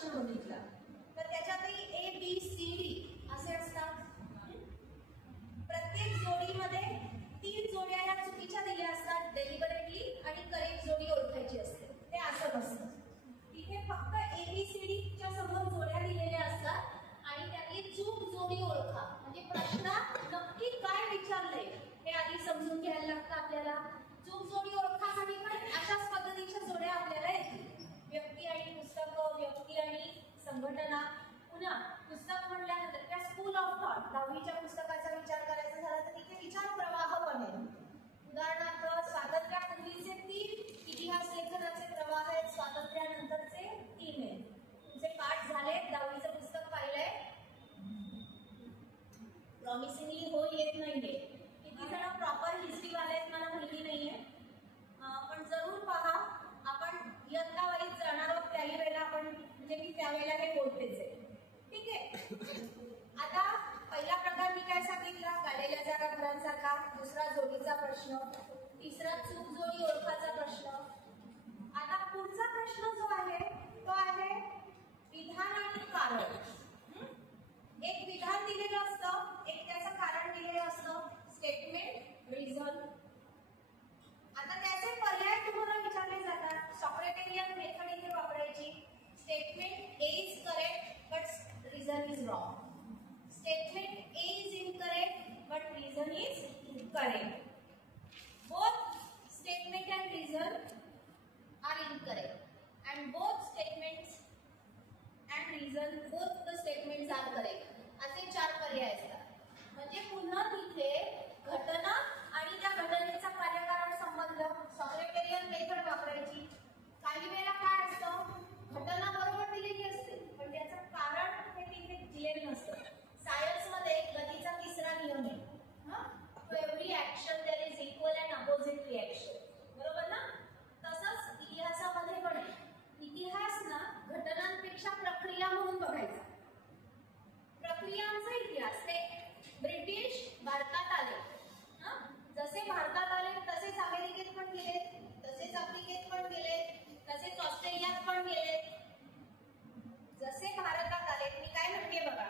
प्रश्न बघितला तर त्याच्यातही ए बी सी डी असे असतात. प्रत्येक जोडीमध्ये 3 जोड्या ह्या चुकीच्या दिल्या असतात डेलिबरेटली आणि करेक्ट जोडी ओळखायची असते. ते असं असतं. तिथे फक्त ABCD च्या समोर जोड्या दिलेल्या असतात आणि त्यातली चूक जोडी ओळखा. म्हणजे प्रश्नात नक्की काय विचारलंय हे आधी समजून घ्यायला लागतं आपल्याला. चूक जोडी ओळखासाठी पण अशाच पद्धतीच्या जोड्या आपल्याला येतील. व्यक्ती आणि पुस्तकं, व्यक्ती आणि संघटना. पुन्हा पुस्तक म्हटल्यानंतर त्या स्कूल ऑफ थॉट 10वीच्या पुस्तकाचा विचार करायचा झाला तर तिथे विचार प्रवाह पण आहे. उदाहरणार्थ स्वातंत्र्यापूर्वीचे 3 इतिहास लेखनाचे प्रवाह आहेत, स्वातंत्र्यानंतरचे 3 आहेत. तुमचे पाठ झालेत, 10वीचं पुस्तक पाहिलंय. प्रॉमिसिंगली हो येत नाहीये. किती जण प्रॉपर हिस्ट्री वाले आहेत मला माहिती नाहीये, पण जरूर पहा. आपण इयत्ता वाईज जाणार आहोत त्याही वेळेला आपण म्हणजे मी त्यावेळेला हे बोलतेच आहे. ठीक आहे. आता पहिला प्रकार मी काय सांगितला, गाडलेल्या जागा घरांसारखा. दुसरा जोडीचा प्रश्न. तिसरा चूक जोडी ओळखाचा प्रश्न. आता पुढचा प्रश्न जो आहे तो आहे विधान आणि कारण. एक विधान दिलेलं असतं, एक त्याचं कारण दिलेलं असतं. Statement, reason. आता त्याचे पर्याय तुम्हाला विचारले जातात. सॉक्रेटेरियन मेथड इथे वापरायची. Statement A is correct but reason is wrong. Statement A is incorrect but reason is correct. Both statement and reason are incorrect and both statements and reason both the statements are correct. असे 4 पर्याय असतात. म्हणजे पुन्हा तिथे घटना आणि त्या घटनेचा कार्यकारण संबंध सॉक्रेटेरियन मेथड वापरायची. काही वेळेला काय असतं, घटना बरोबर दिलेली असते पण त्याचं कारण हे तिथे दिलेलं नसतं. सायन्स मध्ये गतीचा 3रा नियम आहे. तो every action there is equal and opposite reaction. बरोबर ना? तसंच इतिहासामध्ये पण आहे. इतिहास ना घटनांपेक्षा प्रक्रिया म्हणून बघायचा. प्रक्रियांचा इतिहास. ते ब्रिटिश भारतात आले, जसे भारतात आले तसेच अमेरिकेत पण गेले, तसेच आफ्रिकेत पण गेले, तसेच ऑस्ट्रेलियात पण गेले. जसे भारतात आले, मी काय म्हणते बघा.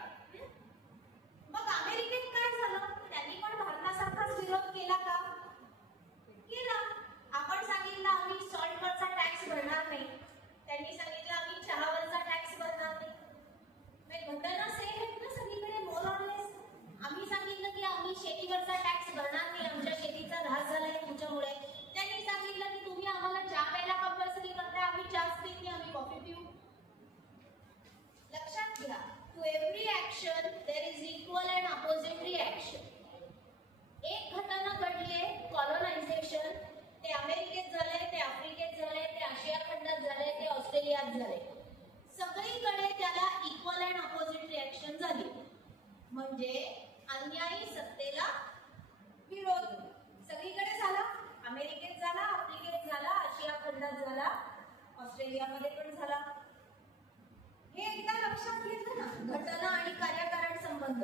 मग अमेरिकेत काय झालं, त्यांनी पण भारतासारखाच विरोध केला का? केला. आपण सांगितलं आम्ही सॉल्टवरचा टॅक्स भरणार नाही, त्यांनी सांगितलं आम्ही चहावरचा टॅक्स भरणार नाही. घटना सेम आहेत ना सगळीकडे मोर ऑर लेस. आम्ही सांगितलं की आम्ही शेतीवरचा टॅक्स भरणार नाही, आमच्या शेतीचा ऱ्हास झालाय तुमच्यामुळे. त्यांनी सांगितलं की तुम्ही आम्हाला चहा प्यायला कंपल्सरी करताय, आम्ही चहाच पित नाही, आम्ही कॉफी पिऊ. लक्षात घ्या, to every action there is equal and opposite reaction. एक घटना घडलीये कॉलोनायझेशन, ते अमेरिकेत झालंय, ते आफ्रिकेत झालंय, ते आशिया खंडात झालंय, ते ऑस्ट्रेलियात झालंय. सगळीकडे त्याला इक्वल अँड अपोजिट रिएक्शन झाली. म्हणजे अन्यायी सत्तेला विरोध सगळीकडे झाला. अमेरिकेत झाला, आफ्रिकेत झाला, आशिया खंडात झाला, ऑस्ट्रेलियामध्ये पण झाला. हे एकदा लक्षात घेतलं ना, घटना आणि कार्यकारण संबंध.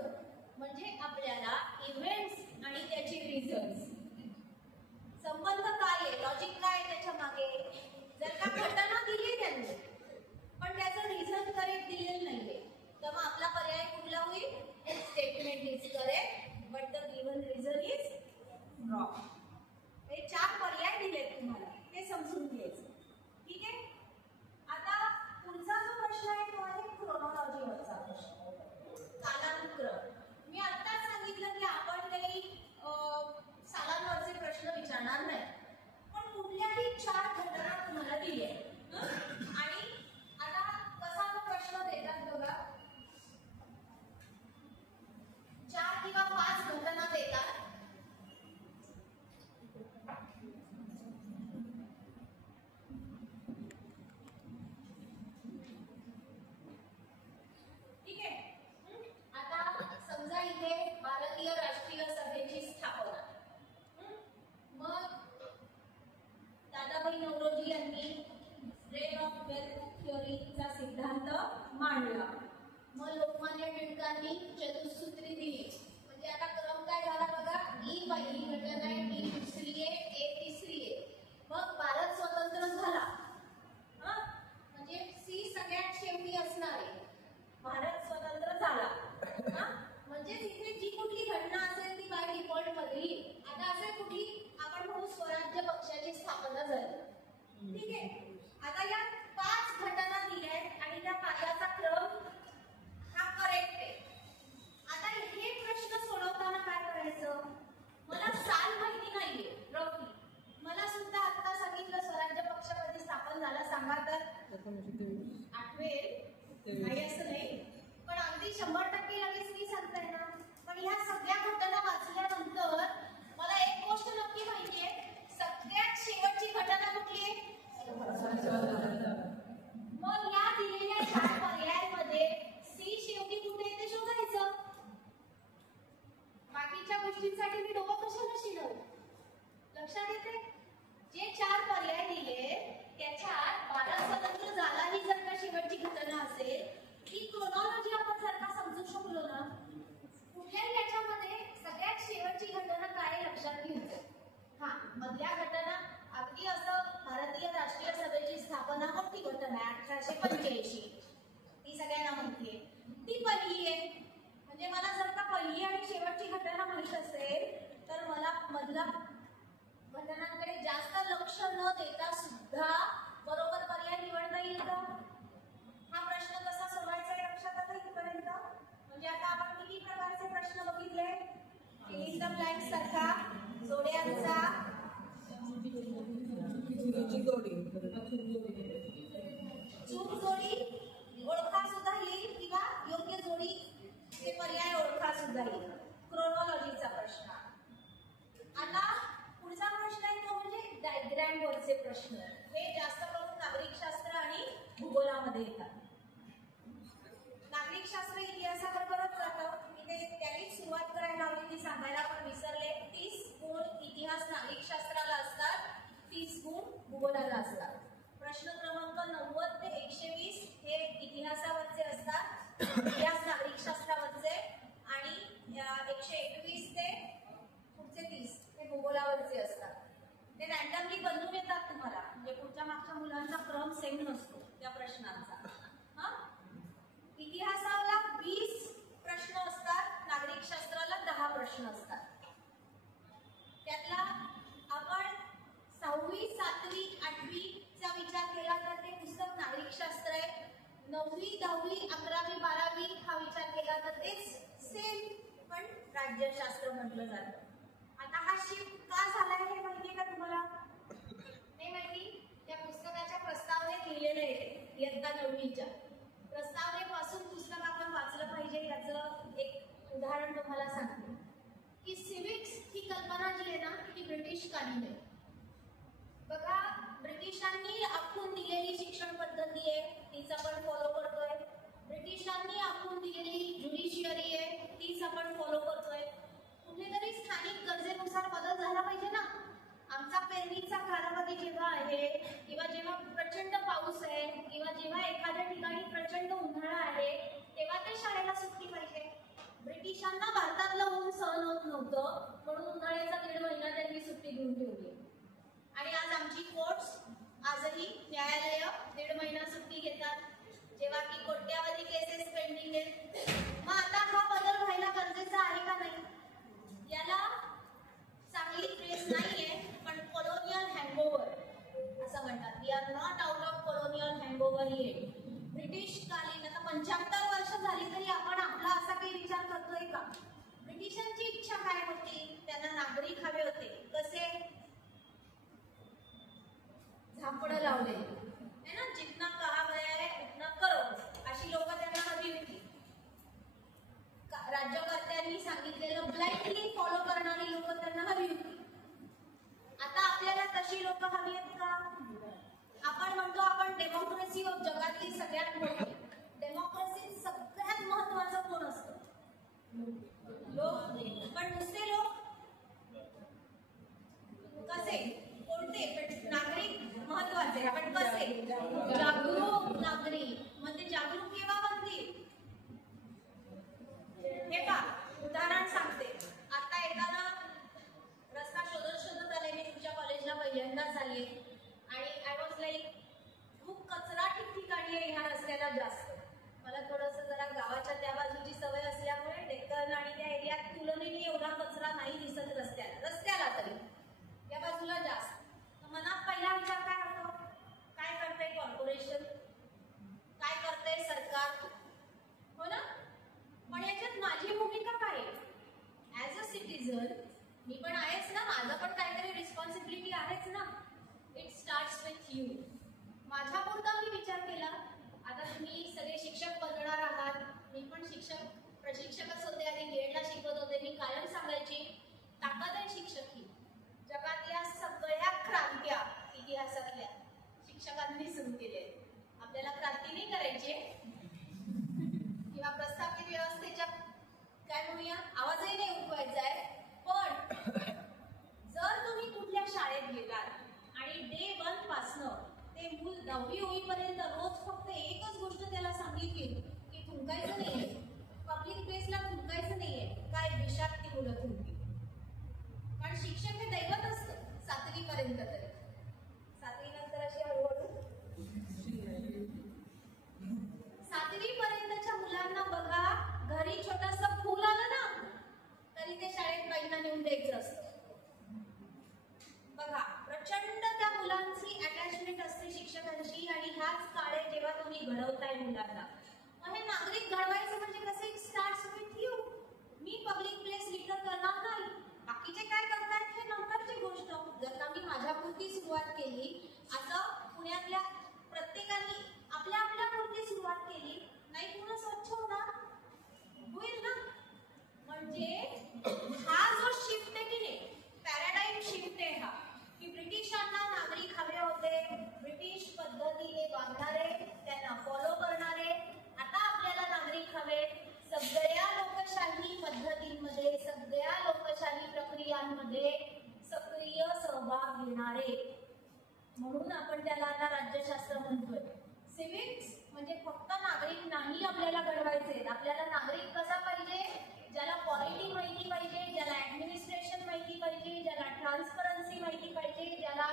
म्हणजे आपल्याला इव्हेंट्स आणि त्याची रिझन्स संबंध काय आहे, लॉजिक काय आहे त्याच्या मागे. जर का घटना दिली त्यांनी पण त्याचं रिझन करेक्ट दिलेलं नाहीये तर मग आपला पर्याय कुठला होईल, statement is correct but the given reason is wrong. हे 4 पर्याय दिलेत तुम्हाला, ते समजून घ्यायचं. ठीक आहे. आता पुढचा जो प्रश्न आहे तो आहे क्रोनॉलॉजीवरचा प्रश्न, कालानुक्रम. मी आत्ताच सांगितलं की आपण काही सालांवरचे प्रश्न विचारणार नाही, पण कुठल्याही 4 घटना तुम्हाला दिल्या आणि आता कसा तो प्रश्न देतात बघा. 4 किंवा 5 घटना देतात. ठीक आहे. आता समजा इथे भारतीय राष्ट्रीय सभेची स्थापना. मग दादाभाई नौरोजी यांनी स्प्रेड ऑफ वेल्थ थिअरीचा सिद्धांत मांडला. मग लोकमान्य टिळकांनी चतुसूत्री दिली. म्हणजे आता क्रम काय झाला बघा, ही पहिली घटना आहे, टी दुसरी आहे, ए तिसरी आहे. मग भारत स्वतंत्र झाला. म्हणजे सी सगळ्यात शेवटी असणार. स्थापना झाली. ठीक आहे. आता या 5 घटना दिल्या आहेत आणि त्या पायाचा क्रम हा करेक्ट आहे. आता हे प्रश्न सोडवताना काय करायचं? मला साल माहिती नाहीये रफली. मला सुद्धा आता सांगितलं स्वराज्य पक्ष कधी स्थापन झाला सांगा तर आठवेल नाही असं नाही, पण अगदी 100% लगेच मी सांगता येणार. पण ह्या सगळ्या घटना वाचल्यानंतर मला एक गोष्ट नक्की माहितीये, सगळ्यात शेवटची घटना कुठली आहे? मग या दिलेल्या 4 पर्यायांमध्ये सी शेवटी कुठे आहे ते शोधायचं. बाकीच्या गोष्टींसाठी मी डोकं कशाला शिरवू? लक्षात येते? जे 4 पर्याय दिले त्याच्यात भारत स्वतंत्र झाला ही जर का शेवटची घटना असेल, ही क्रोनॉलॉजी आपण जर का समजू शकलो ना, कुठल्याही याच्यामध्ये सगळ्यात शेवटची घटना काय लक्षात घ्यायचं. हा मधल्या घटना अगदी असं भारतीय राष्ट्रीय सभेची स्थापना मोठी घटना आहे 1885, ती सगळ्यांना माहिती आहे, ती पहिली आहे. म्हणजे मला जर का पहिली आणि शेवटची घटना माहित असेल तर मला मधला घटनांकडे जास्त लक्ष न देता सुद्धा बरोबर पर्याय निवडता येईल का? हा प्रश्न कसा सोडवायचा आहे लक्षात आता इथपर्यंत? म्हणजे आता आपण किती प्रकारचे प्रश्न बघितले? फिल इन द ब्लँक सारखा, जोड्यांचा, चूक जोडी, ओळखा सुद्धा येईल किंवा योग्य जोडी हे पर्याय ओळखा सुद्धा येईल. क्रोनॉलॉजीचा प्रश्न. आता पुढचा प्रश्न आहे तो म्हणजे डायग्राम वरचे प्रश्न. हे जास्त करून नागरिकशास्त्र आणि भूगोलामध्ये येतात. नागरिकशास्त्र इतिहासाबरोबरच जातं. मी ते त्याची सुरुवात करायला हवी ती सांगायला पण विसरले. 30 गुण इतिहास नागरिकशास्त्राला असतात, 30 गुण भूगोलाला असतात. प्रश्न क्रमांक 90 ते 120 हे इतिहासावरचे असतात, इतिहास नागरिकशास्त्रावरचे, आणि 121 ते पुढचे 30 हे भूगोलावरचे असतात. ते रॅन्डमली बदलून येतात तुम्हाला, म्हणजे पुढच्या मागच्या मुलांचा क्रम सेम नसतो त्या प्रश्नांचा. हा इतिहासाला 20 प्रश्न असतात, नागरिकशास्त्राला 10 प्रश्न असतात. त्यातला आपण 6वी, 7वी, 8वी चा विचार केला तर ते पुस्तक नागरिकशास्त्र आहे. 9वी, 10वी, 11वी, 12वी हा विचार केला तर तेच सेम पण राज्यशास्त्र म्हटलं जातं. आता हा शिफ्ट का झालाय हे माहितीये का तुम्हाला? नाही माहिती? त्या पुस्तकाच्या प्रस्तावनेत लिहिलेलं आहे इयत्ता 9वीच्या. प्रस्तावनेपासून पुस्तक आपण वाचलं पाहिजे याचं एक उदाहरण तुम्हाला सांगते की सिविक्स ही कल्पना जी आहे ना ती ब्रिटिश कालीन आहे. बघा, ब्रिटिशांनी आखून दिलेली शिक्षण पद्धती आहे, तीच आपण फॉलो करतोय. ब्रिटिशांनी आखून दिलेली ज्युडिशियरी आहे, तीच आपण फॉलो करतोय. कुठेतरी स्थानिक गरजेनुसार बदल झाला पाहिजे ना. आमचा पेरणीचा कालावधी जेव्हा आहे किंवा जेव्हा प्रचंड पाऊस आहे किंवा जेव्हा एखाद्या ठिकाणी प्रचंड उन्हाळा आहे तेव्हा ते शाळेला सुट्टी पाहिजे. ब्रिटिशांना भारतातलं ऊन सहन होत नव्हतं म्हणून उन्हाळ्याचा 1.5 महिना त्यांनी सुट्टी घेऊन ठेवली. आणि आज आमची कोर्ट्स, आजही न्यायालय 1.5 महिना सुट्टी घेतात जेव्हा की कोट्यावधी केसेस पेंडिंग आहेत. मग आता हा बदल व्हायला गरजेचा आहे का नाही? याला चांगली फ्रेज नाहीये पण कॉलोनियल हँगओव्हर असं म्हणतात. We are not out of colonial hangover yet. British कालीन आता 75 वर्ष झाली तरी आपण आपला असा काही विचार करतोय का? ब्रिटिशांची इच्छा काय होती? त्यांना नागरिक हवे होते. कसे? झापडं लावले है ना, जितना कहा गया है उतना करो, अशी लोक त्यांना हवी होती. राज्यकर्त्यांनी सांगितलेलं ब्लाइंडली फॉलो करणारी लोक त्यांना हवी होती. आता आपल्याला तशी लोक हवी आहेत का? आपण म्हणतो आपण डेमोक्रेसी जगातली सगळ्यात मोठी. डेमोक्रेसीत सगळ्यात महत्वाचं कोण असतं? लोक. पण नुसते लोक कसे? कोणते? पण नागरिक महत्वाचे. पण कसे? जागरूक नागरिक. म्हणजे जागरूक केव्हा बनतील? हे पा उदाहरण सांगते. आता एकाला रस्ता शोधत आले, मी तुमच्या कॉलेजला पहिल्यांदाच आले आणि आय वॉज लाईक खूप कचरा ठिकठिकाणी आहे ह्या रस्त्याला जास्त. मला थोडंसं जरा गावाच्या त्या बाजूची सवय असल्यामुळे डेक्कन आणि त्या एरियात तुलनेने एवढा कचरा नाही दिसत रस्त्याला तरी या बाजूला जास्त. मनात पहिला प्रशिक्षकच होते आणि बीएडला शिकवत होते. मी कायम सांगायची, ताकद आहे शिक्षक ही. जगातल्या सगळ्या क्रांत्या इतिहासातल्या शिक्षकांनी सुरू केल्या आहेत. आपल्याला क्रांती नाही करायची किंवा प्रस्थापित व्यवस्थेच्या काय म्हणूया आवाजही नाही उठवायचा आहे. पण जर तुम्ही कुठल्या शाळेत गेलात आणि डे 1 पासनं ते मूल 10वी होईपर्यंत रोज फक्त एकच गोष्ट त्याला सांगितली की थुंकायचं नाहीये, पब्लिक प्लेसला थुंकायचं नाहीये, काय विषात ती मुलं थुंकली. कारण शिक्षक हे दैवत असतं 7वी पर्यंत तरी. 7वी नंतर अशी हळूहळू 7वी पर्यंतच्या मुलांना बघा, घरी छोटंसं फूल आलं ना तरी ते शाळेत बाईंना नेऊन द्यायचं असतं. बघा, प्रचंड त्या मुलांची अटॅचमेंट असते शिक्षकांशी. आणि ह्याच काळे जेव्हा तुम्ही घडवताय मुलांना, मग हे नागरिक घडवायचं म्हणजे कसं, it starts with you. Me public place litre करणार नाही, बाकीचे काय करतायत हे नंतरची गोष्ट. जर का मी माझ्यापुरती सुरुवात केली, असं पुण्यातल्या प्रत्येकाने आपल्या आपल्यापुरती सुरुवात केली, नाही पुन्हा स्वच्छ होणार होईल ना. म्हणजे हा जो शिफ्ट आहे की नाही, पॅराडाईम शिफ्ट आहे हा, की ब्रिटिशांना नागरिक हवे होते, ब्रिटिश पद्धतीने वागणारे, त्यांना फॉलो करणारे. आता आपल्याला नागरिक हवे सगळ्या लोकशाही पद्धतींमध्ये, सगळ्या लोकशाही प्रक्रियांमध्ये सक्रिय सहभाग घेणारे. म्हणून आपण त्याला आता राज्यशास्त्र म्हणतोय. सिव्हिक्स म्हणजे फक्त नागरिक नाही आपल्याला घडवायचे. आपल्याला नागरिक कसा पाहिजे, ज्याला पॉलिटी माहिती पाहिजे, ज्याला ऍडमिनिस्ट्रेशन माहिती पाहिजे, ज्याला ट्रान्सपरन्सी माहिती पाहिजे, ज्याला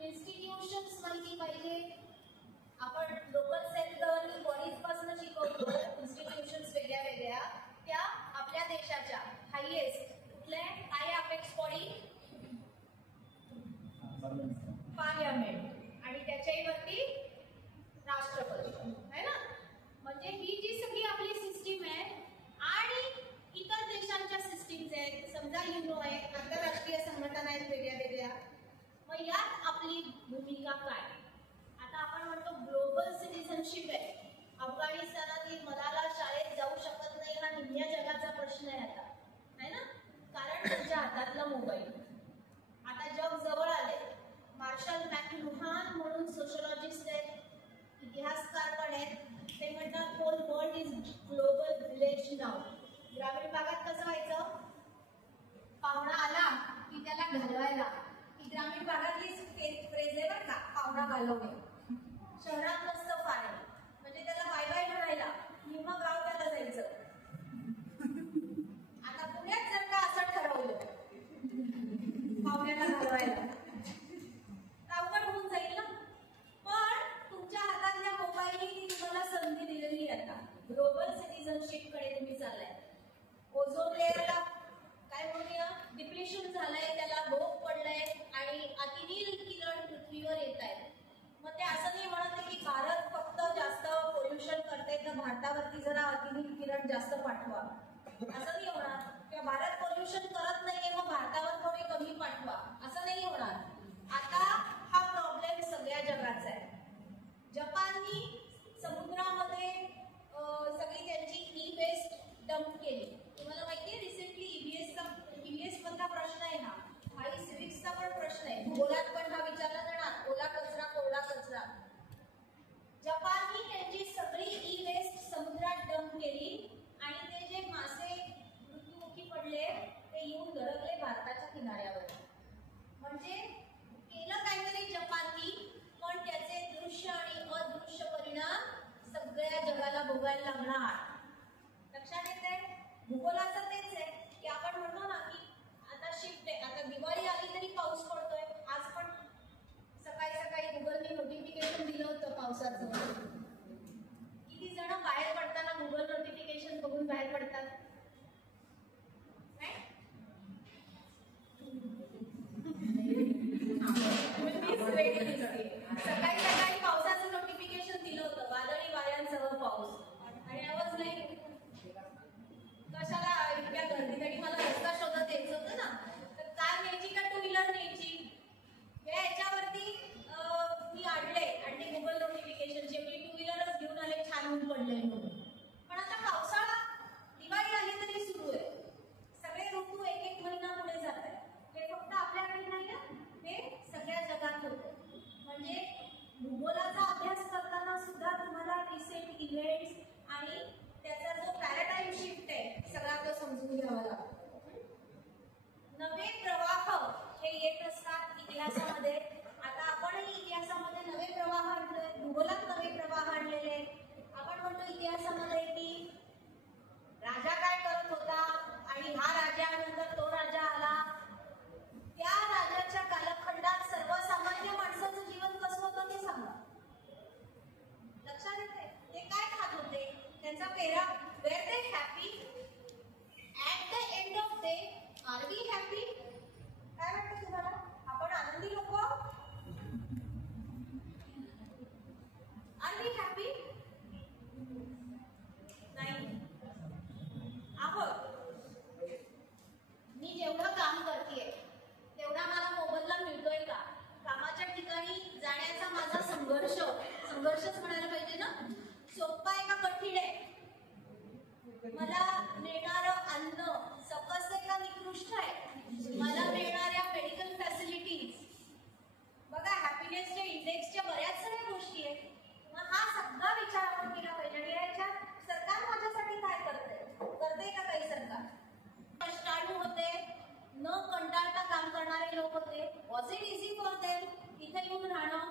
इन्स्टिट्यूशन्स माहिती पाहिजे. आपण लोकल सेल्फ गव्हर्निंग बॉडीज पासून शिकवतो, इन्स्टिट्यूशन्स वेगळ्या वेगळ्या. त्या आपल्या देशाच्या हायएस्ट कुठल्या काय अपेक्स बॉडी, पार्लमेंट, आणि त्याच्याही वरती राष्ट्रपती है ना. म्हणजे ही जी सगळी आपली सिस्टीम आहे आणि इतर देशांच्या सिस्टीम्स आहेत, समजा युनो आहे, आंतरराष्ट्रीय संघटना आहेत वेगळ्या वेगळ्या. मग यात आपली भूमिका काय. आता आपण म्हणतो ग्लोबल सिटिझनशिप आहे. अफगाणिस्तानातील मलाला शाळेत जाऊ शकत नाही हा निम्म्या जगाचा प्रश्न आहे आता, है ना. कारण त्यांच्या हातातला मोबाईल. आता जग जवळ आले. मार्शल मॅकलुहान म्हणून सोशलॉजिस्ट आहेत, इतिहासकार पण आहेत. ते म्हणतात whole world is global village नाव. ग्रामीण भागात कसं व्हायचं, पाहुणा आला की त्याला घालवायला, ही ग्रामीण भागातली फ्रेज आहे बरं का, पाहुणा घालवणे. शहरात नसतं फार, म्हणजे त्याला बाय बाय म्हणायला निम्म गाव त्याला जायचं. आता पुण्यात जर का असं ठरवलं पाहुण्याला घालवायला, अवघड होऊन जाईल ना. पण तुमच्या हातातल्या मोबाईलने तुम्हाला संधी दिलेली आहे. आता ग्लोबल सिटिझनशिप कडे तुम्ही चाललाय. ओझोन लेअरला काय म्हणूया डिप्रेशन झालंय, त्याला भोग पडलाय आणि अतिनील किरण पृथ्वीवर येत आहेत. मग ते असं नाही म्हणत की भारत फक्त जास्त पोल्युशन करते तर भारतावरती जरा अतिनील किरण जास्त पाठवा, असं नाही होणार. किंवा भारत पोल्युशन करत नाहीये मग भारतावर थोडे कमी पाठवा, असं नाही होणार. आता हा प्रॉब्लेम सगळ्या जगाचा आहे. जपाननी समुद्रामध्ये सगळी त्यांची ई वेस्ट डंप केली. तुम्हाला माहितीये रिसेंटली ईव्हीएस मधला प्रश्न आहे हा. हाही सिव्हिक्सचा पण प्रश्न आहे. भूगोलात पण हा विचारला जाणार, ओला कचरा कोरडा कचरा. जपाननी त्यांची सगळी ई वेस्ट समुद्रात डंप केली आणि ते जे मासे मृत्युमुखी पडले ते येऊन धडकले भारताच्या किनाऱ्यावर. आणि त्याचा जो पॅराडाइम शिफ्ट आहे सगळा तो समजून घ्यावा लागतो. नवे प्रवाह हे येत असतात इतिहासामध्ये. आता आपणही इतिहासामध्ये नवे प्रवाह आणलोय, भूगोलात नवे प्रवाह आणलेले. आपण म्हणतो इतिहासामध्ये की राजा काय करत होता आणि हा राजानंतर तो राजा आला. त्या राजाच्या कालखंडात सर्वसामान्य माणसाचं जीवन कसं होतं ते सांगा. लक्षात येते ते काय खात होते, त्यांचा पेहराव. Where they happy at the end of day. Are we happy? काय वाटतं तुम्हाला? आपण आनंदी लोक आर वी हॅपी? नाही आहोत. मी जेवढं काम करतेय तेवढा मला मोबदला मिळतोय का? कामाच्या ठिकाणी जाण्याचा माझा संघर्षच म्हणायला पाहिजे ना. सोपा आहे का कठीण आहे? मला मिळणारं अन्न सकस आहे का निकृष्ट आहे? मला मिळणाऱ्या मेडिकल फॅसिलिटीज, बघा हॅपीनेसच्या इंडेक्सच्या बऱ्याच साऱ्या गोष्टी आहेत. मग हा सगळा विचार आपण केला पाहिजे. आणि याच्यात सरकार माझ्यासाठी काय करते का? काही सरकार कष्टाळू होते, न कंटाळता काम करणारे लोक होते. Was it easy for them इथे येऊन राहणं?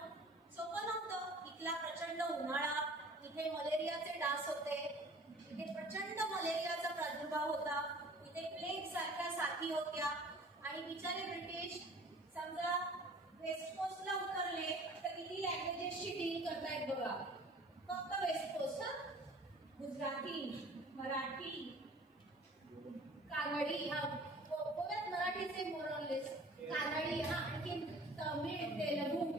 सोपं नव्हतं. इथला प्रचंड उन्हाळा, इथे मलेरियाचे डास होते, इथे प्रचंड मलेरियाचा प्रादुर्भाव होता, इथे प्लेग सारख्या साथी होत्या. आणि बिचारे ब्रिटिश समजा वेस्ट कोस्टला उतरले तर किती लँग्वेजेसची डील करतायत बघा. फक्त वेस्ट कोस्ट, गुजराती, मराठी, कानडी, हा बोलत मराठीचे मोरलेस, कानडी, हा आणखी तमिळ, तेलगू.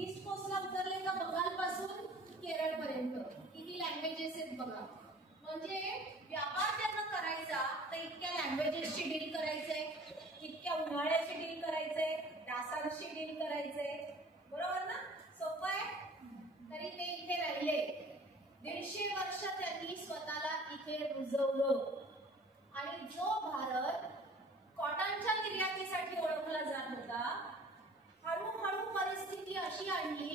ईस्ट कोस्टला उतरले का बंगाल पासून केरळ पर्यंत किती लँग्वेजेस आहेत बघा. म्हणजे व्यापार त्यांना करायचा तर इतक्या लँग्वेजेसची डील करायचंय, इतक्या उन्हाळ्याची डील करायचंय, डासांशी डील करायचंय. बरोबर ना? सोपं आहे. तरी ते इथे राहिले. 150 वर्ष त्यांनी स्वतःला इथे रुजवलं. आणि जो भारत कॉटनच्या निर्यातीसाठी ओळखला जात होता, हळूहळू परिस्थिती अशी आणली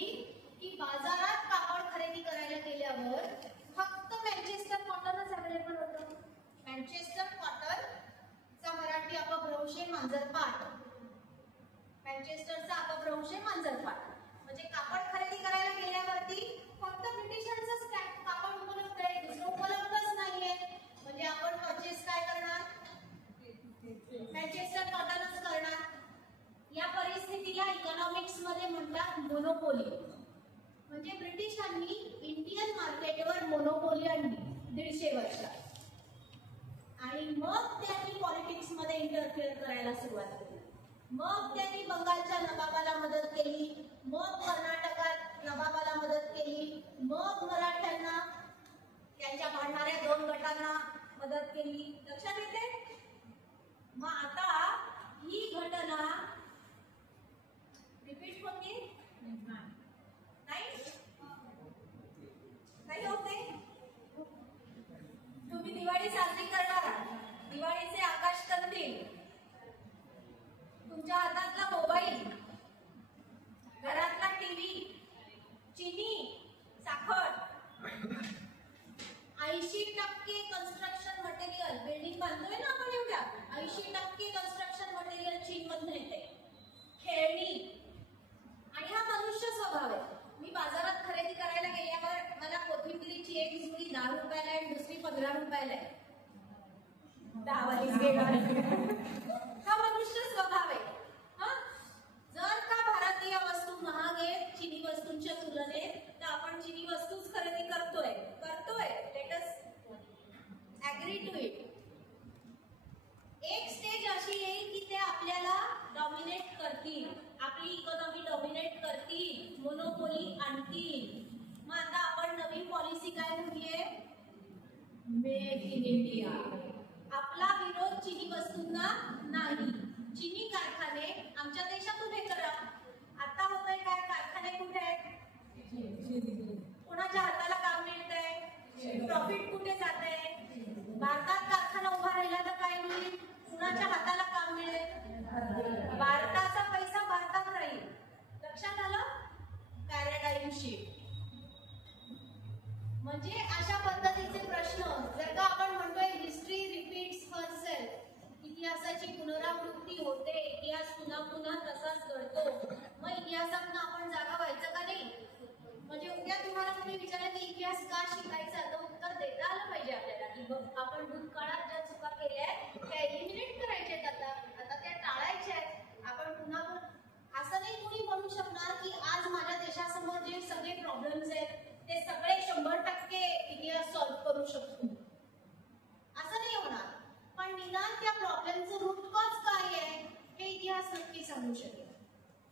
की बाजारात कापड खरेदी करायला गेल्यावर फक्त मँचेस्टर कॉटनच अवेलेबल होतं. मँचेस्टर कॉटनचा मराठी अपभ्रंश मांजरपाट. मँचेस्टरचा अपभ्रंश मांजरपाट. म्हणजे कापड खरेदी करायला गेल्यावरती फक्त ब्रिटिशांचंच कापड उपलब्ध आहे, दुसरं उपलब्धच नाहीये. म्हणजे आपण परचेस काय करणार? मँचेस्टर कॉटनच करणार. या परिस्थितीला इकॉनॉमिक्स मध्ये म्हणतात मोनोपोली. म्हणजे ब्रिटिशांनी इंडियन मार्केटवर मोनोपोली आणली 150 वर्षात. आणि मग त्यांनी पॉलिटिक्स मध्ये इंटरफिअर करायला सुरुवात केली. मग त्यांनी बंगालच्या नवाबाला मदत केली, मग कर्नाटकात नवाबाला मदत केली, मग मराठ्यांना त्यांच्या भांडणाऱ्या 2 गटांना मदत केली. लक्षात येते? मग आता ही घटना रिपीट होते नाही होते. तुम्ही दिवाळी साजरी करणार, दिवाळीचे आकाश कंदील, तुमच्या हातातला मोबाईल, घरातला टीव्ही, चिनी, साखर. 80% कन्स्ट्रक्शन मटेरियल, बिल्डिंग बांधतोय ना आपण एवढ्या, 80% कन्स्ट्रक्शन मटेरियल चीन मधून येते. खेळणी. आणि हा मनुष्य स्वभाव आहे. मी बाजारात खरेदी करायला गेल्यावर मला कोथिंबिरीची एक जुडी 10 रुपयाला आहे, दुसरी 15 रुपयाला आहे. 10 वालीच घेणार. हा मनुष्य स्वभाव आहे. हा, जर का भारतीय वस्तू महाग आहेत चिनी वस्तूंच्या तुलनेत, तर आपण चिनी वस्तूच खरेदी करतोय. Let us agree to it. एक स्टेज अशी येईल की ते आपल्याला डॉमिनेट करतील, आपली इकॉनॉमी डॉमिनेट करतील, मोनोपोली आणतील. मग आता आपण नवीन पॉलिसी काय म्हणतीये? Made in India. आपला विरोध चिनी वस्तूंना नाही. चिनी कारखाने आमच्या देशात उभे करा. आता होतंय काय? कारखाने कुठे आहेत? कोणाच्या हाताला काम मिळतंय? प्रॉफिट कुठे जातंय? भारतात कारखाना उभा राहिला तर काय होईल? कुणाच्या हाताला काम मिळेल? भारताचा पैसा भारतात राहील. लक्षात आलं? Paradigm shift. म्हणजे अशा पद्धतीचे प्रश्न जर का आपण म्हणतोय हिस्ट्री रिपीट्स हरसेल्फ, इतिहासाची पुनरावृत्ती होते, इतिहास पुन्हा पुन्हा तसाच घडतो, मग इतिहासातून आपण जागा व्हायचं का नाही? म्हणजे उद्या तुम्हाला कोणी विचारलं की इतिहास का शिकायचा, तर उत्तर देता आलं पाहिजे आपल्याला की आपण भूतकाळात ज्या चुका केल्या आहेत त्या एलिमिनेट करायच्या आहेत, आता त्या टाळायच्या आहेत. आपण पुन्हा असं नाही कोणी म्हणू शकणार की आज माझ्या देशासमोर जे सगळे प्रॉब्लेम्स आहेत ते सगळे 100% इतिहास सॉल्व्ह करू शकतो, असं नाही होणार. पण निदान त्या प्रॉब्लेमचं रूट कॉज काय आहे हे इतिहास नक्की सांगू शकेल.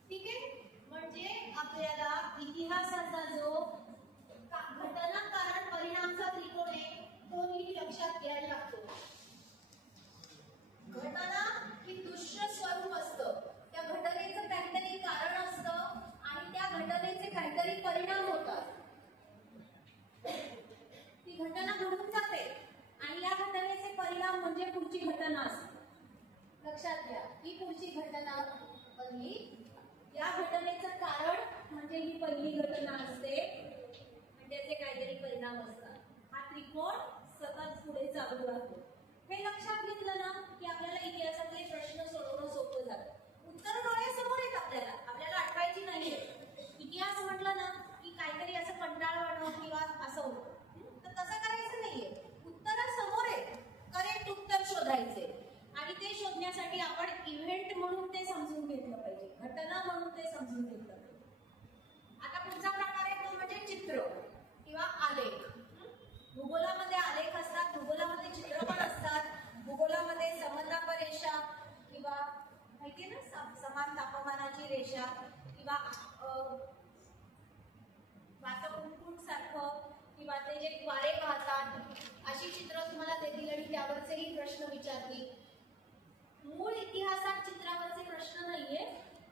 ठीक आहे, म्हणजे आपल्याला इतिहासाचा जो घटना कारण परिणामचा त्रिकोण आहे तो नीट लक्षात घ्यायला लागतो. घटना ही दृश्य स्वरूप असतं, त्या घटनेचं काहीतरी कारण असतं आणि त्या घटनेचे काहीतरी परिणाम होतात. ती घटना घडून जाते आणि या घटनेचे परिणाम म्हणजे पुढची घटना असते. लक्षात घ्या, ही पुढची घटना बनली, या घटनेचं कारण म्हणजे ही पहिली घटना असते आणि त्याचे काहीतरी परिणाम असतात. हा त्रिकोण सतत पुढे चालू राहतो. हे लक्षात घेतलं ना की आपल्याला इतिहासातले प्रश्न सोडवणं सोपं जातं. उत्तर डोळ्यासमोर आहेत, आपल्याला आठवायची नाहीये. इतिहास म्हटलं ना की काहीतरी असं कंटाळवाणं किंवा असं होतं, तर तसं करायचं नाहीये. उत्तर समोर आहे, करेक्ट उत्तर शोधायचे आणि ते शोधण्यासाठी आपण इव्हेंट म्हणून ते समजून घेतलं पाहिजे, घटना म्हणून ते समजून घेतलं पाहिजे. आता पुढचा प्रकार आहे तो म्हणजे चित्र किंवा आलेख. भूगोलामध्ये आलेख असतात, भूगोलामध्ये चित्र पण असतात, भूगोलामध्ये समताप रेषा किंवा माहिती ना समान तापमानाची रेषा किंवा वासकुंकुट सारखं किंवा ते जे वारे वाहतात अशी चित्र तुम्हाला देतील आणि त्यावरचेही प्रश्न विचारतील. मूळ इतिहासात चित्रावरचे प्रश्न नाहीये,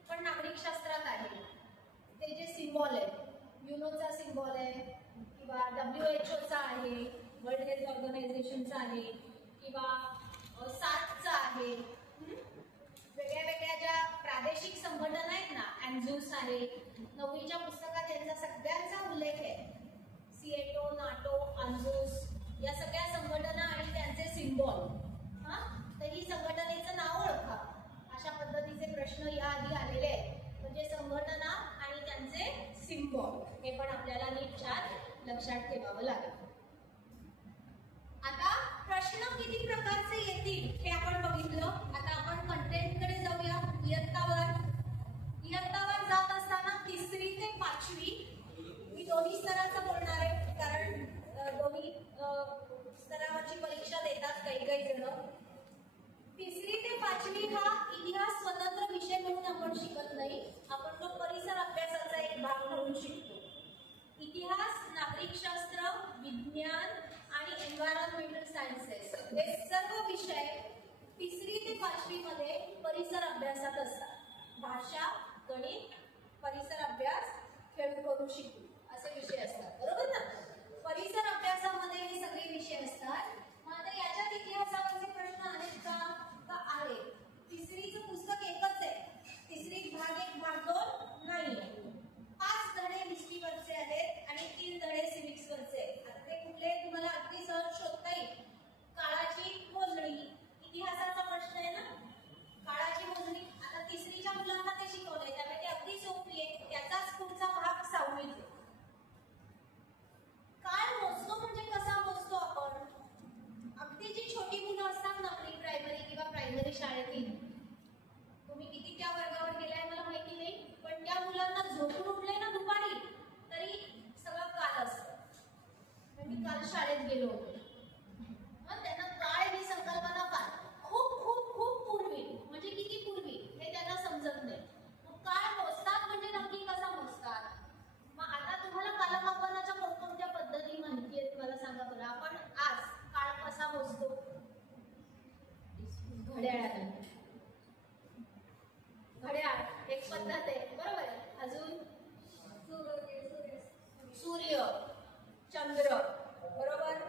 पण नागरिक शास्त्रात आहे. ते जे सिम्बॉल आहे, युनोचा सिम्बॉल आहे किंवा WHO चा आहे, वर्ल्ड हेल्थ ऑर्गनायझेशनचा आहे किंवा सार्कचा आहे. वेगळ्या वेगळ्या ज्या प्रादेशिक संघटना आहेत ना, अँझूस आहे, 9वीच्या पुस्तकात त्यांचा सगळ्यांचा उल्लेख आहे. सिएटो, नाटो, अँझूस या सगळ्या संघटना आणि त्यांचे सिम्बॉल. तर ही संघटनेचं नाव ओळखा. अशा पद्धतीचे प्रश्न याआधी आलेले आहेत, म्हणजे संघटना आणि त्यांचे सिम्बॉल हे पण आपल्याला नीट छान लक्षात ठेवावं लागेल. आता प्रश्न किती प्रकारचे येतील हे आपण बघितलं. आता आपण कंटेंटकडे जाऊया. इयत्तावर जात असताना 3री ते 5वी मी दोन्ही स्तराचं बोलणार आहे, कारण दोन्ही स्तरावरची परीक्षा देतात काही जण. 3री ते 5वी हा इतिहास स्वतंत्र विषय म्हणून आपण शिकत नाही, आपण तो परिसर अभ्यासाचा एक भाग म्हणून शिकतो. इतिहास, नागरिकशास्त्र, विज्ञान आणि एन्व्हायरमेंटल सायन्सेस हे सर्व विषय 3री ते 5वी मध्ये परिसर अभ्यासात असतात. भाषा, गणित, परिसर अभ्यास, खेळ करू शिकू असे विषय असतात, बरोबर ना? परिसर अभ्यासामध्ये हे सगळे विषय असतात. मग आता याच्यात इतिहासावरचे प्रश्न आहेत का आहे? 3रीचं पुस्तक एकच आहे, 3री भाग 1 भाग 2 नाही. 5 धडे हिस्ट्रीवरचे आहेत आणि 3 धडे सिविक्सवरचे आहेत. आता ते कुठले तुम्हाला अगदी सहज शोधता येईल. काळाची मोजणी, इतिहासाचा प्रश्न आहे ना, काळाची मोजणी. आता 3रीच्या मुलांना ते शिकवलंय त्यामुळे ते अगदी सोपी आहे. त्याचाच पुढचा भाग 6वीत. काळ मोजतो म्हणजे कसा मोजतो आपण? अगदी जी छोटी मुलं असतात ना, प्री प्रायमरी किंवा प्रायमरी शाळेतील, तुम्ही किती त्या वर्गावर गेलाय मला माहिती नाही, पण त्या मुलांना झोपून उठले ना दुपारी तरी सगळं काल असतं. मी काल शाळेत गेलो होतो, त्यांना काळ ही संकल्पना खूप खूप खूप पूर्वी, म्हणजे किती पूर्वी हे त्यांना समजत नाही. मग काळ मोजतात म्हणजे नक्की कसा मोजतात? मग आता तुम्हाला कालमापनाच्या कोणकोणत्या पद्धती माहिती आहेत मला सांगा बरं. आपण आज काळ कसा मोजतो? घड्याळाने. घड्याळ एक पद्धत आहे, बरोबर आहे. अजून सूर्य, चंद्र, बरोबर.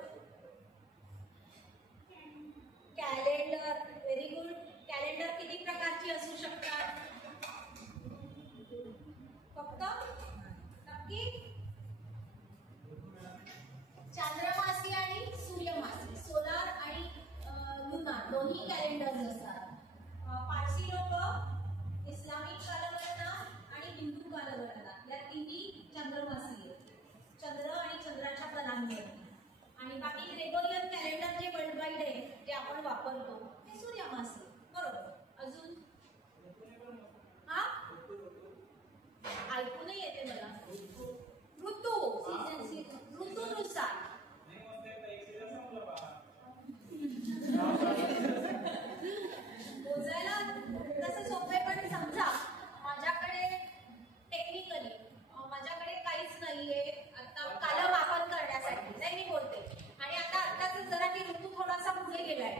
केलाय,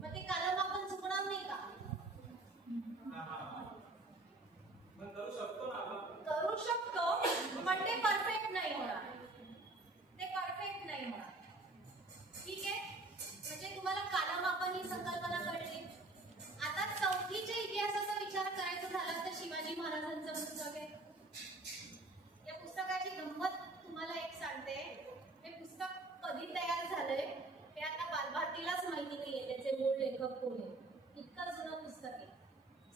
मग ते कालमापन चुकणार नाही का? करू शकतो, पण ते परफेक्ट नाही होणार, ते परफेक्ट नाही होणार. ठीक आहे, म्हणजे तुम्हाला कालमापन ही संकल्पना कळली. आता चौथीच्या इतिहासाचा विचार करायचा झाला तर शिवाजी महाराजांचं पुस्तक आहे. या पुस्तकाची गंमत तुम्हाला एक सांगते. हे पुस्तक कधी तयार झालंय हे आता बालभारतीलाच माहिती नाहीये त्याचे मूळ लेखक कोण आहे. इतकं जुनं पुस्तक आहे.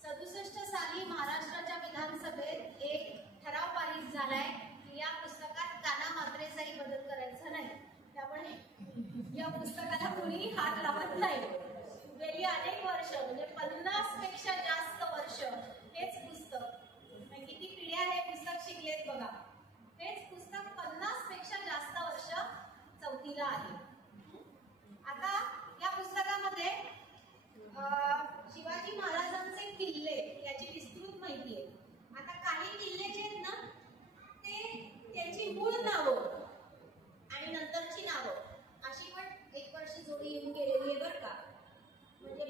67 साली महाराष्ट्राच्या विधानसभेत एक ठराव पारित झालाय की या पुस्तकात कानामात्रेचाही बदल करायचा नाही. त्यामुळे या पुस्तकाला कुणीही हात लावत नाही. गेली अनेक वर्ष म्हणजे 50 पेक्षा जास्त वर्ष हेच पुस्तक, किती पिढ्या हे पुस्तक शिकलेत बघा. हेच पुस्तक 50 पेक्षा जास्त वर्ष चौथीला आहे. आता या पुस्तकामध्ये शिवाजी महाराजांचे किल्ले याची विस्तृत माहिती आहे. आता काही किल्ले जे आहेत ना ते त्यांची मूळ नावं आणि नंतरची नावं अशी पण एक वर्षी जोडी येऊन गेलेली आहे बरं का. म्हणजे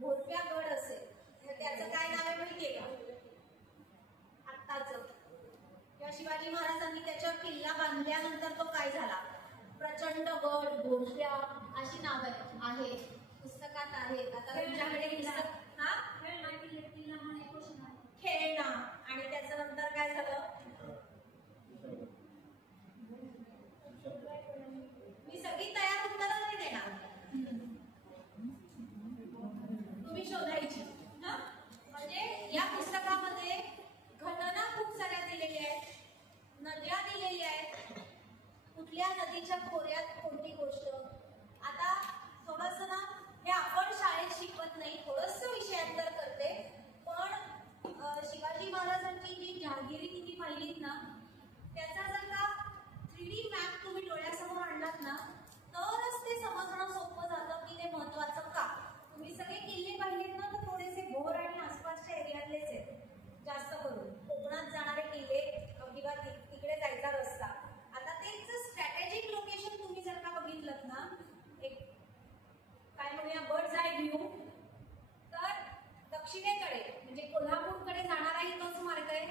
भोरप्या गड असेल तर त्याचं काय नाव आहे माहितीये का आत्ताच? किंवा शिवाजी महाराजांनी त्याच्यावर किल्ला बांधल्यानंतर तो काय झाला? प्रचंड गड, भोरप्या अशी नाव आहे पुस्तकात आहेत. आता तुमच्याकडे पुस्तक हा खेळणा आणि त्याचं नंतर काय झालं? मी सगळी तयार उत्तरं नाही देणार, तुम्ही शोधायची. म्हणजे या पुस्तकामध्ये घटना खूप साऱ्या दिलेल्या आहेत, नद्या दिलेल्या आहेत, कुठल्या नदीच्या खोऱ्यात कोणती गोष्ट. आता थोडस ना हे आपण शाळेत शिकवत नाही, थोडस विषयांतर करते, पण शिवाजी महाराजांची जी जहागिरी तुम्ही पाहिलीत ना त्याचा जर का 3D मॅप तुम्ही डोळ्यासमोर आणलात ना तरच ते समजणं सोपं जातं की ते महत्वाचं का. तुम्ही सगळे किल्ले पाहिलेत ना तर थोडेसे भोर आणि आसपासच्या एरियातलेच आहेत जास्त करून. कोकणात जाणारे किल्ले किंवा तिकडे जायचा रस्ता. आता तेच स्ट्रॅटेजिक लोकेशन तुम्ही जर का बघितलं ना एक काय म्हणूया बर्ड्स आय व्ह्यू, तर दक्षिणेकडे म्हणजे कोल्हापूरकडे जाणाराही तोच मार्ग आहे,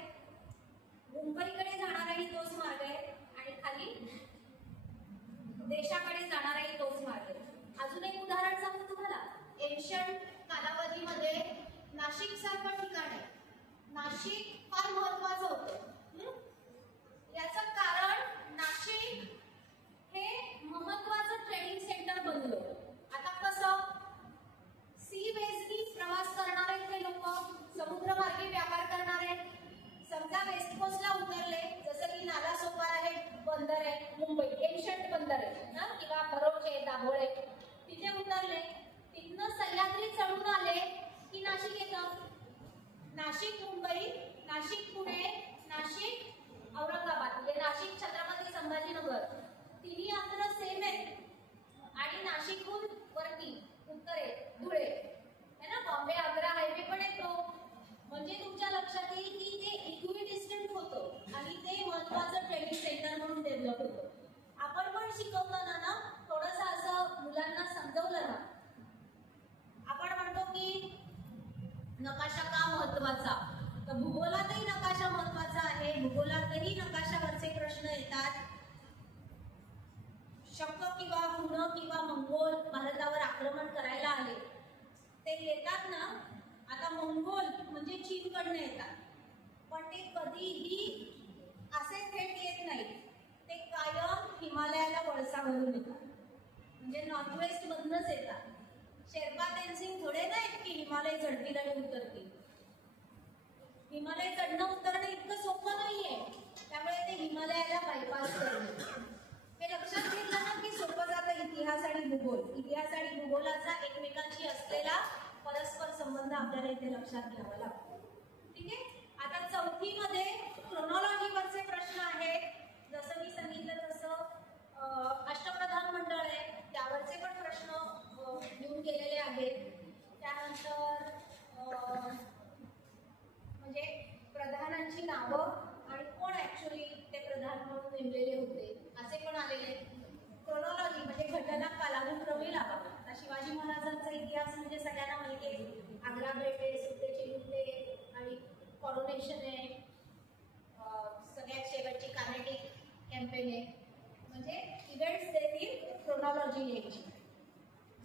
मुंबईकडे जाणाराही तोच मार्ग आहे आणि खाली देशाकडे जाणाराही तोच मार्ग आहे. अजून एक उदाहरण सांगतो तुम्हाला. एन्शंट कालावधीमध्ये नाशिक सारखं ठिकाण आहे. नाशिक फार महत्वाचं होतं. याचं कारण नाशिक हे महत्वाचं ट्रेडिंग सेंटर बनलं. आता कसं? सी बेसनी प्रवास करणारे ते लोक, समुद्रमार्गी व्यापार करणारे, समजा वेस्ट कोस्टला उतरले, जसं की नालासोपारा हे बंदर आहे मुंबई, एन्शंट बंदर आहे ना, किंवा भरोचे, दाभोळे, तिथे उतरले, तिथनं सह्याद्री चढून आले की नाशिक येतं. नाशिक मुंबई, नाशिक पुणे, नाशिक औरंगाबाद म्हणजे नाशिक छत्रपती संभाजीनगर तिन्ही अंतर सेम आहेत. आणि नाशिकहून वरती उत्तरेत धुळे है ना, बॉम्बे आग्रा हायवे पण येतो. म्हणजे तुमच्या लक्षात येईल की ते इक्विडिस्टंट होतं आणि ते महत्वाचं ट्रेनिंग सेंटर म्हणून डेव्हलप होतं. आपण पण शिकवताना ना थोडंसं असं मुलांना समजवलं ना, आपण म्हणतो की नकाशा का महत्वाचा, तर भूगोलातही नकाशा महत्वाचा आहे. भूगोलातही नकाशावरचे प्रश्न येतात. शक किंवा हुन किंवा मंगोल भारतावर आक्रमण करायला आले ते येतात ना. आता मंगोल म्हणजे चीनकडनं येतात, पण ते कधीही असे थेट येत नाहीत. ते कायम हिमालयाला वळसा घालून येतात, म्हणजे नॉर्थ वेस्ट मधूनच येतात. शेर्पा तेनसिंग थोडे नाहीत की हिमालय चढतील आणि उतरतील. हिमालय चढणं उतरणं इतकं सोपं नाहीये, त्यामुळे ते हिमालयाला बायपास करतात. हे लक्षात घेतलं ना की सोपं जातं इतिहास आणि भूगोल. इतिहास आणि भूगोलाचा एकमेकांशी असलेला परस्पर संबंध आपल्याला इथे लक्षात घ्यावा लागतो. ठीक आहे. आता चौथीमध्ये क्रोनॉलॉजीवरचे प्रश्न आहेत. जसं मी सांगितलं तसं अष्टप्रधान मंडळ आहे त्यावरचे पण प्रश्न येऊन गेलेले आहेत. त्यानंतर म्हणजे प्रधानांची नावं आणि कोण ऍक्च्युअली ते प्रधान म्हणून नेमलेले होते असे पण आलेले. क्रोनॉलॉजी म्हणजे घटना कालानुक्रमे फाउंडेशन आहे, सगळ्यात शेवटची कार्नेटिक कॅम्पेन आहे. म्हणजे इव्हेंट्स देतील क्रोनॉलॉजी लिहायची,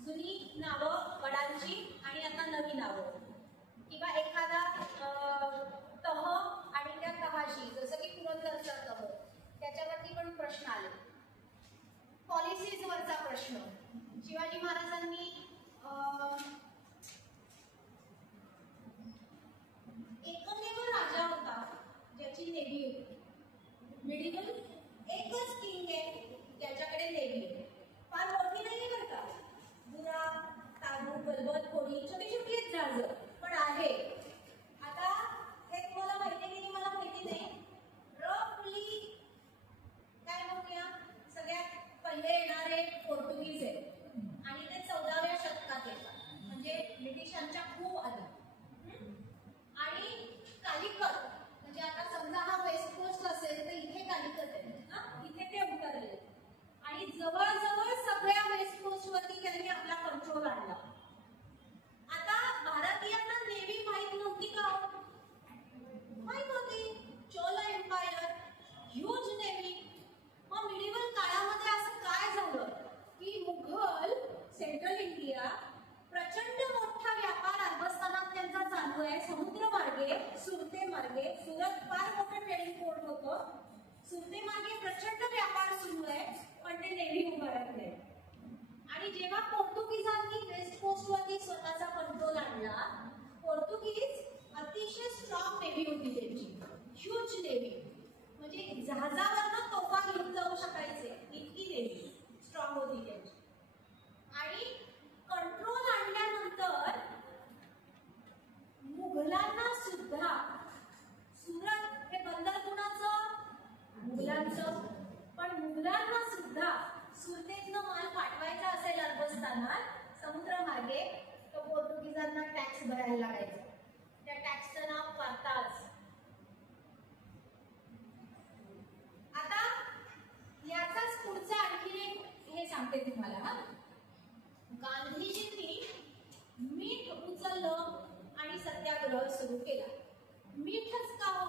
जुनी नावं गडांची आणि आता नवी नावं, किंवा एखादा तह आणि त्या तहाशी, जसं की पुरंदरचा तह, त्याच्यावरती पण प्रश्न आले. पॉलिसीजवरचा प्रश्न, शिवाजी महाराजांनी एकमेव राजा होता ज्याची नेव्ही होती. मिडिवल एकच किंग आहे ज्याच्याकडे नेव्ही आहे. फार मोठी नाही बरं का, बुरा, ताबू, गलबत, होडी, छोटी छोटी आहेत जहाजं, पण आहे. आता हे तुम्हाला माहिती आहे की मला माहिती नाही. रफली काय म्हणूया, सगळ्यात पहिले येणारे पोर्तुगीज आहेत आणि ते 14व्या शतकात येतात, म्हणजे ब्रिटिशांच्या खूप आधी. आणि कालिकत, म्हणजे आता समजा हा वेस्ट कोस्ट असेल तर इथे कालिकत आहे, इथे ते उतरले आणि जवळजवळ सगळ्या वेस्ट कोस्ट वरती त्यांनी आपला कंट्रोल आणला. आता भारतीयांना नेव्ही माहित नव्हती का? माहित होती. चोला एम्पायर, ह्यूज नेव्ही. मग मिडिवल काळामध्ये असं काय झालं की मुघल सेंट्रल इंडिया प्रचंड मोठा व्यापार अरबस्थानात त्यांचा चालू आहे, समुद्र मार्गे, सुरते मार्गे. सुरत फार मोठं ट्रेडिंग पोर्ट होतं. सुरते मार्गे प्रचंड व्यापार सुरू आहे, पण ते नेव्ही उभारत नाही. आणि जेव्हा पोर्तुगीजांनी वेस्ट कोस्ट वरती स्वतःचा कंट्रोल आणला, पोर्तुगीज अतिशय स्ट्रॉंग नेव्ही होती त्यांची, ह्यूज नेव्ही. म्हणजे जहाजावरनं तोफा घेऊन जाऊ शकायचे इतकी नेव्ही स्ट्रॉंग होती त्यांची. आणि कंट्रोल आणल्यानंतर मुघलांना सुद्धा, सुरत हे बंदर कुणाचं? मुघलांचं. पण मुघलांना सुद्धा सुरतेतनं माल पाठवायचा असेल अरबस्थानात समुद्रमार्गे, तर पोर्तुगीजांना टॅक्स भरायला लागायचा. त्या टॅक्सचं नाव कार्ताज. आता याचाच पुढचा आणखी एक हे सांगते तुम्हाला. गांधीजींनी मीठ उचललं आणि सत्याग्रह सुरू केला. मीठच का हो?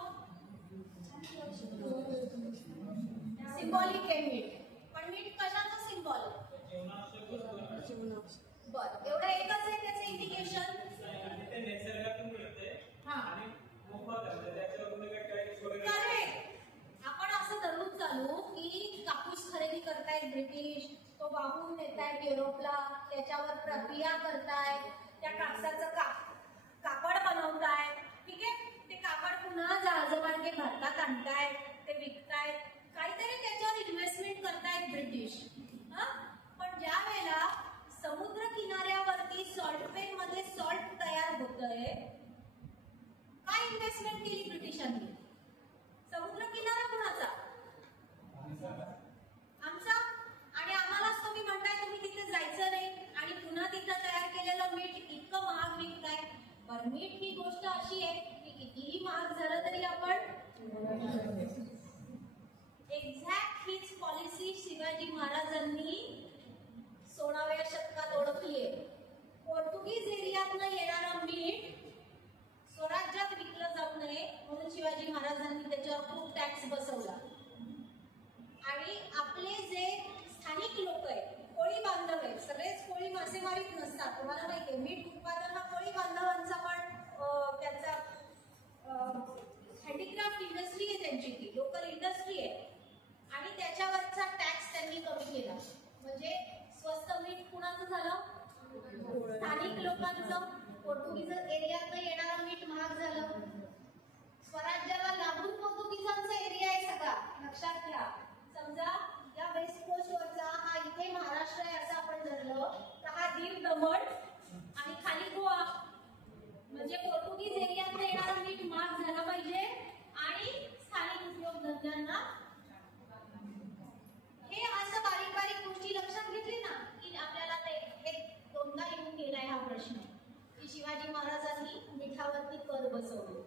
सिंबॉलिक आहे मीठ, पण मीठ कशाचं सिंबॉल? बर, एवढं एकच आहे त्याचं इंडिकेशन. आपण असं धरून चालू की कापूस खरेदी करतायत ब्रिटिश, तो वाहून नेतायत युरोपला, त्याच्यावर प्रक्रिया करतायत, त्या कापसाचं कापड बनवतायत, ठीक आहे. ते कापड पुन्हा जहाजमार्गे भारतात आणतायत, ते विकतायत, काहीतरी त्याच्यावर इन्व्हेस्टमेंट करतायत ब्रिटिश. पण ज्या वेळेला समुद्र किनाऱ्यावरती सॉल्ट पेन मध्ये सॉल्ट तयार होतंय, काय इन्व्हेस्टमेंट केली ब्रिटिशांनी? समुद्र किनारा कुणाचा? आमचा. आणि आम्हालाच तुम्ही म्हणताय तुम्ही तिथे जायचं नाही आणि पुन्हा तिथं तयार केलेलं मीठ इतकं महाग विकताय. पण मीठ ही गोष्ट अशी आहे की कितीही महाग झालं तरी आपण एक्झॅक्ट हीच पॉलिसी शिवाजी महाराजांनी 16व्या शतकात ओळखली आहे. पोर्तुगीज एरियातनं येणारं मीठ स्वराज्यात विकलं जाऊ नये म्हणून शिवाजी महाराजांनी त्याच्यावर खूप टॅक्स बसवला. आणि आपले जे स्थानिक लोक आहेत, कोळी बांधव आहेत, सगळेच कोळी मासेमारीत नसतात. तुम्हाला माहिती आहे मीठ उत्पादन हा कोळी बांधवांचा पण त्यांचा हँडीक्राफ्ट इंडस्ट्री आहे, त्यांची ती लोकल इंडस्ट्री आहे. आणि त्याच्यावरचा टॅक्स त्यांनी कमी केला. म्हणजे स्वस्त मीठ कुणाचं झालं? स्थानिक लोकांचं. पोर्तुगीज एरियात येणारं मीठ महाग झालं. स्वराज्याला लागून पोर्तुगीजांचा एरिया आहे सगळा, लक्षात घ्या. समजा या वेस्ट कोस्ट वरचा हा इथे महाराष्ट्र आहे असं आपण धरलं तर हा दीव, दमण आणि खाली गोवा. म्हणजे पोर्तुगीज एरियात येणारं मीठ महाग झालं पाहिजे आणि स्थानिक उद्योगधंद्यांना. हे असं बारीक बारीक गोष्टी लक्षात घेतली ना की आपल्याला ते दोनदा येऊन गेलाय हा प्रश्न की शिवाजी महाराजांनी मिठावरती कर बसवले.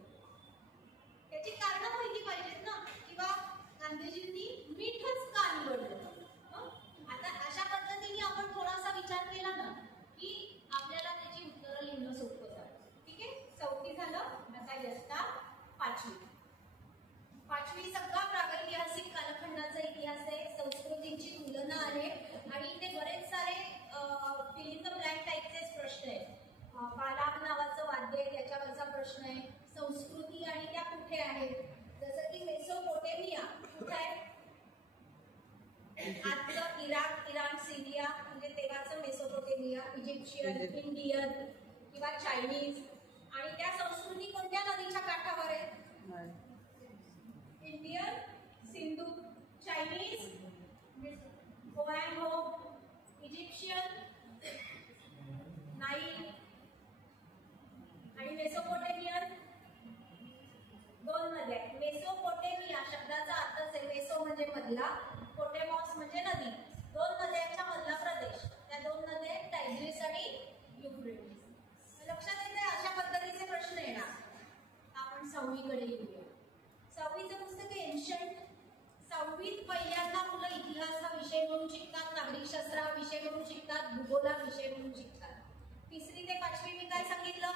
त्याची कारणं माहिती पाहिजेत ना, किंवा गांधीजींनी मीठच का इजिप्शियन, इंडियन किंवा चायनीज. आणि त्या संस्कृती कोणत्या नदीच्या काठावर आहेत? Indian, Sindhu, Chinese, Hoang, Egyptian, Nile आणि मेसोपोटेमियन. दोन नद्या आहेत. मेसोपोटेमिया शब्दाचा अर्थच आहे, मेसो म्हणजे मधला, पोटेमॉस म्हणजे नदी. दोन नद्यांच्या मधला प्रदेश. त्या दोन नद्या टायग्रिस आणि युफ्रेटिस. लक्षात येते अशा पद्धतीचे प्रश्न येणार. आपण 6वीकडे येऊया. 6वीचं पुस्तक आहे एन्शंट. 6वीत पहिल्यांदा मुलं इतिहास हा विषय म्हणून शिकतात, नागरिकशास्त्र हा विषय म्हणून शिकतात, भूगोल हा विषय म्हणून शिकतात. 3री ते 5वी मी काय सांगितलं?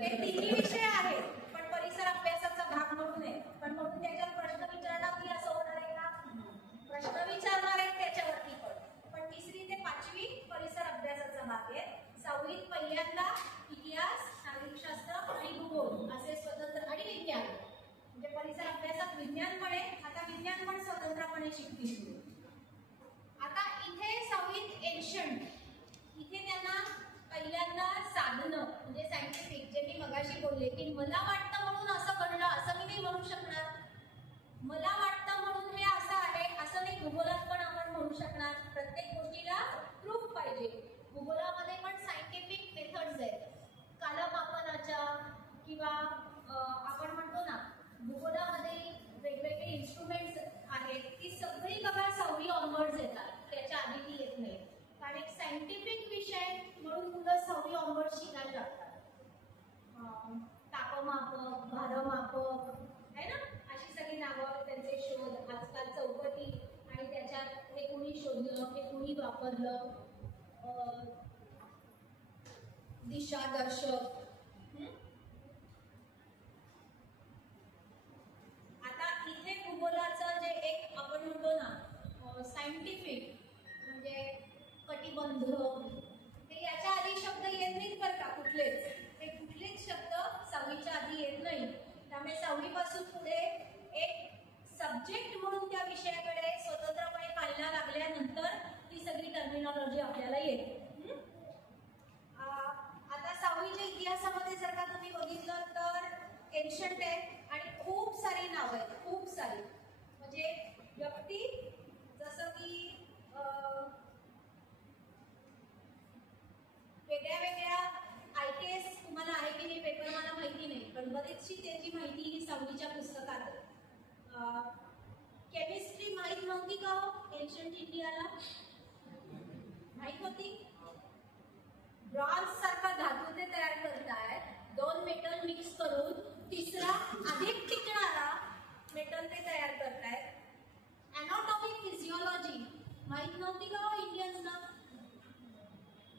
हे तिन्ही विषय आहेत पण परिसर अभ्यासाचा भाग म्हणून आहे. पण म्हणून त्याच्यावर प्रश्न विचारणार की असं होणार आहे का? प्रश्न विचारणार आहेत त्याच्यावरती पण 3री ते 5वी परिसर अभ्यासाचा भाग आहे. 6वीत पहिल्यांदा इतिहास, नागरिकशास्त्र आणि भूगोल असे स्वतंत्र आणि विज्ञान. म्हणजे परिसर अभ्यासात विज्ञान पण आहे. आता विज्ञान पण स्वतंत्रपणे शिकतील. आता इथे 6वीत एन्शंट, इथे त्यांना पहिल्यांदा साधनं म्हणजे सायंटिफिक, जे मी मगाशी बोलले की मला वाटतं म्हणून असं घडलं असं मी नाही म्हणू शकणार. मला वाटतं म्हणून हे असं आहे असं नाही. भूगोलात पण आपण म्हणू शकणार. प्रत्येक गोष्टीला प्रूफ पाहिजे. भूगोलामध्ये पण सायंटिफिक मेथड्स आहेत कालमापनाच्या किंवा आपण म्हणतो ना भूगोलामध्ये वेगवेगळे इन्स्ट्रुमेंट्स आहेत. ती सगळी बघा 6वी ऑनवर्ड्स येतात. त्याच्या आधी ती येत नाही. कारण एक सायंटिफिक विषय म्हणून मुलं 6वी ऑनवर्ड शिकायला लागतात. तापमापक, भारमापक आहे ना, अशी सगळी नावं, त्यांचे शोध, आजकाल चौकटी आणि त्याच्यात हे कुणी शोधलं, हे कुणी वापरलं, दिशादर्शक. आता इथे भूगोलाचं जे एक आपण म्हणतो ना सायंटिफिक म्हणजे कटिबंध, ते याच्या आधी शब्द येत नाहीत बरं का कुठलेच. हे कुठलेच शब्द 6वीच्या आधी येत नाही. त्यामुळे 6वी पासून पुढे एक सब्जेक्ट म्हणून त्या विषयाकडे स्वतंत्रपणे पाहायला लागल्यानंतर ती सगळी टर्मिनॉलॉजी आपल्याला येते. आता 6वीच्या इतिहासामध्ये जर का तुम्ही बघितलं तर एन्शंट आहे आणि खूप सारी नावं आहेत. खूप सारी म्हणजे व्यक्ती, जसं की वेगळ्या वेगळ्या ITS तुम्हाला आहे की नाही पेपर मला माहिती नाही, पण बरीचशी त्याची माहिती ही 6वीच्या पुस्तकात आहे. केमिस्ट्री माहित नव्हती का हो एन्शंट इंडियाला? माहित होती. ब्रॉन्झ सारखा धातू ते तयार करतायत. 2 मेटल मिक्स करून तिसरा अधिक टिकणारा मेटल ते तयार करतायत. अॅनाटॉमी, फिजिओलॉजी माहित नव्हती का हो इंडियन्सना?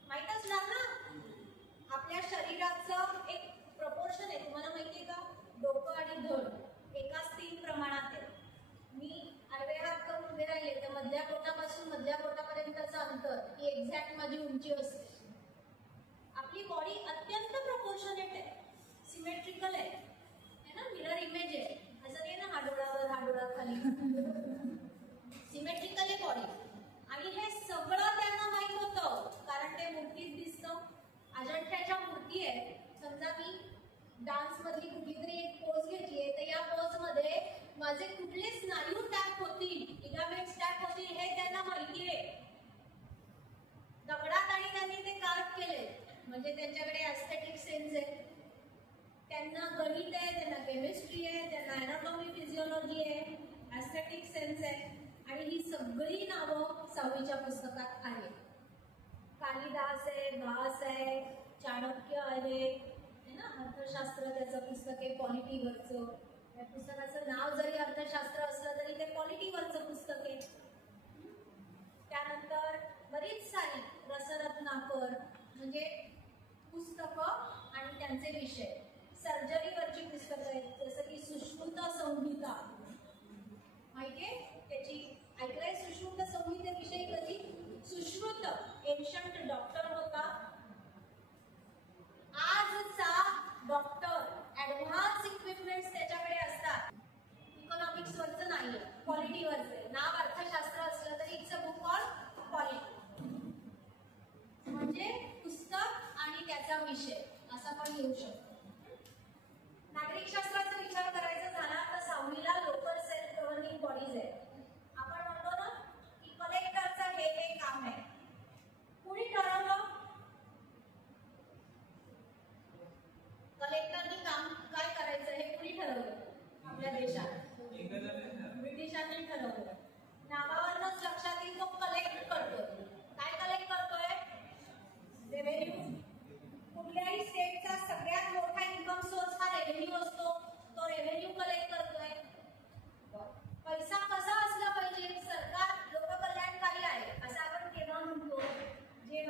माहित असणार ना. आपल्या शरीराचं एक प्रपोर्शन आहे, तुम्हाला माहितीये का? डोकं आणि धड एकाच 3 प्रमाणात आहे. मी आडवे हात करून उभे राहिले तर मधल्या पोटापासून मधल्या पोटापर्यंतचं अंतर ही एक्झॅक्ट माझी उंची असते. आपली बॉडी अत्यंत प्रपोर्शनेट आहे, सिमेट्रिकल आहे ना, मिरर इमेज आहे. असं नाही ना हाडोळावर हाडोळा खाली. सिमेट्रिकल आहे बॉडी. आणि हे सगळं त्यांना माहित होतं कारण ते मूर्तीत दिसतं. अजंठ्याच्या मूर्ती आहे. समजा मी डान्स मधली कुठली तरी एक पोज घेतलीये तर या पोज मध्ये माझे कुठले स्नायू टॅप होतील, लिगामेंट्स टॅप होतील हे त्यांना माहिती आहे. दगडात आणि त्यांनी ते कार्व केले म्हणजे त्यांच्याकडे एस्थेटिक सेन्स आहे. त्यांना गणित आहे, त्यांना केमिस्ट्री आहे, त्यांना अॅनाटॉमी, फिजिओलॉजी आहे, एस्थेटिक सेन्स आहे. आणि ही सगळी नावं 6वीच्या पुस्तकात आहेत. कालिदास आहे, भास आहे, चाणक्य आहे ना, अर्थशास्त्र त्याचं पुस्तक आहे पॉलिटीवरचं. या पुस्तकाचं नाव जरी अर्थशास्त्र असलं तरी ते पॉलिटीवरचं पुस्तक आहे. त्यानंतर बरीच सारी रसरत्नाकर म्हणजे पुस्तकं आणि त्यांचे विषय. सर्जरीवरची पुस्तकं आहेत जसं की सुश्रुत संहिता माहितीये त्याची, ऐकलंय सुश्रुत संहितेविषयी कधी? सुश्रुत एन्शंट डॉक्टर होता. आजचा डॉक्टर ऍडव्हान्स इक्विपमेंट्स त्याच्याकडे असतात. इकॉनॉमिक्स वरचं नाहीये, पॉलिटीवरचं. नाव अर्थशास्त्र असलं तरी it's a book on polity. म्हणजे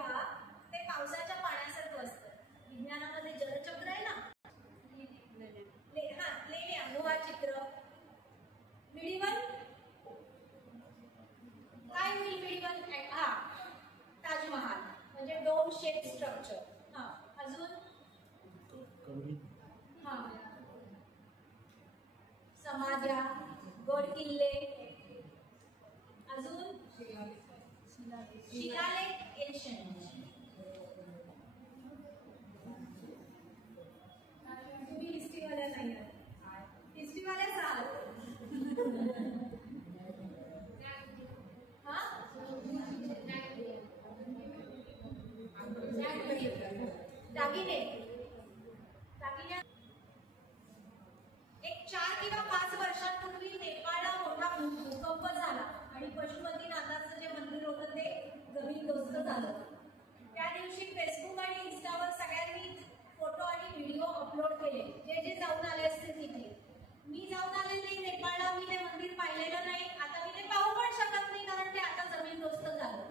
पहा ते पावसाच्या पाण्यासारखं असतं. विज्ञानामध्ये जलचक्र आहे ना, लेणे अनुभवा चित्र. मिडिवल काय होईल? मिडिवल हा ताजमहाल म्हणजे डोम शेप स्ट्रक्चर. हा अजून हा समाध्या, गड किल्ले. अजून शिलालेख एन्शंट. तुम्ही हिस्ट्रीवाल्या नाही आहात, हिस्ट्रीवाल्याच आहात. दागिने. दागिने एक 4 किंवा 5 वर्षांपूर्वी नेपाळला मोठा भूकंप झाला आणि पशुपतीनाथाचं जे मंदिर होतं ते जमीनदोस्त झालं. त्या दिवशी फेसबुक आणि इन्स्टावर सगळ्यांनी फोटो आणि व्हिडिओ अपलोड केले. जे जे जाऊन आले असतील तिथे. मी जाऊन आले नाही नेपाळला, मी ते मंदिर पाहिलेलं नाही. आता मी ते पाहू पण शकत नाही कारण ते आता जमीनदोस्त झालं.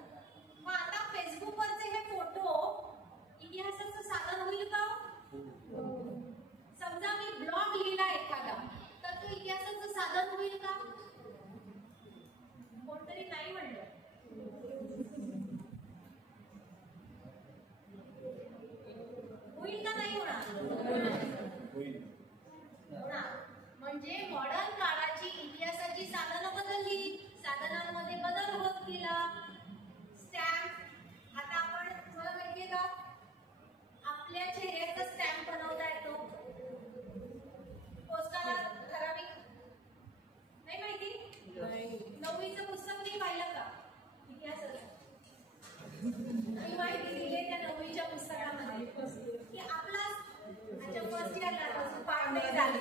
मग आता फेसबुकवरचे हे फोटो इतिहासाचं साधन होईल का? समजा मी ब्लॉग लिहिला एखादा तर तो इतिहासाचं साधन होईल का? कोणतरी नाही म्हणलं. होईल का? नाही होणार. म्हणजे मॉडर्न काळाची इतिहासाची साधनं बदलली, साधनांमध्ये बदल होत गेला. स्टॅम्प आता आपण, तुम्हाला माहितीये का आपल्या चेहऱ्याचा स्टॅम्प बनवता येतो. पोस्टाला ठराविक नाही माहिती. 9वीचं पुस्तक नाही पाहिलं का इतिहासाचं? मी माहिती दिली त्या 9वीच्या पुस्तकामध्ये की आपला फर्स्ट इयरला पाठ नाही झाली.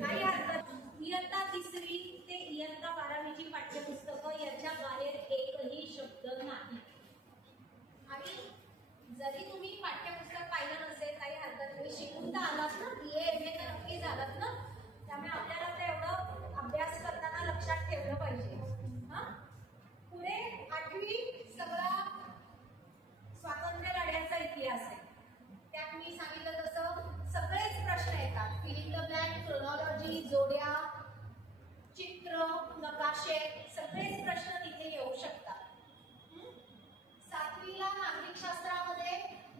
काही हरकत. इयत्ता 3री ते इयत्ता 12वीची पाठ्यपुस्तकं याच्या बाहेर एकही शब्द नाही. आणि जरी तुम्ही पाठ्यपुस्तक पाहिलं नसेल काही हरकत नाही, शिकून तर आलात ना, BA MA तर नक्की झालात ना. त्यामुळे आपल्याला ते एवढं अभ्यास करताना लक्षात ठेवलं पाहिजे. हा पुढे 8वी सगळा स्वातंत्र्य लढ्याचा इतिहास आहे. त्यात मी सांगितलं तसं सगळेच प्रश्न येतात. फिलिंग द ब्लँक, क्रोनॉलॉजी, जोड्या, चित्र, नकाशे, सगळेच प्रश्न तिथे येऊ शकतात. 7वीला नागरिकशास्त्रामध्ये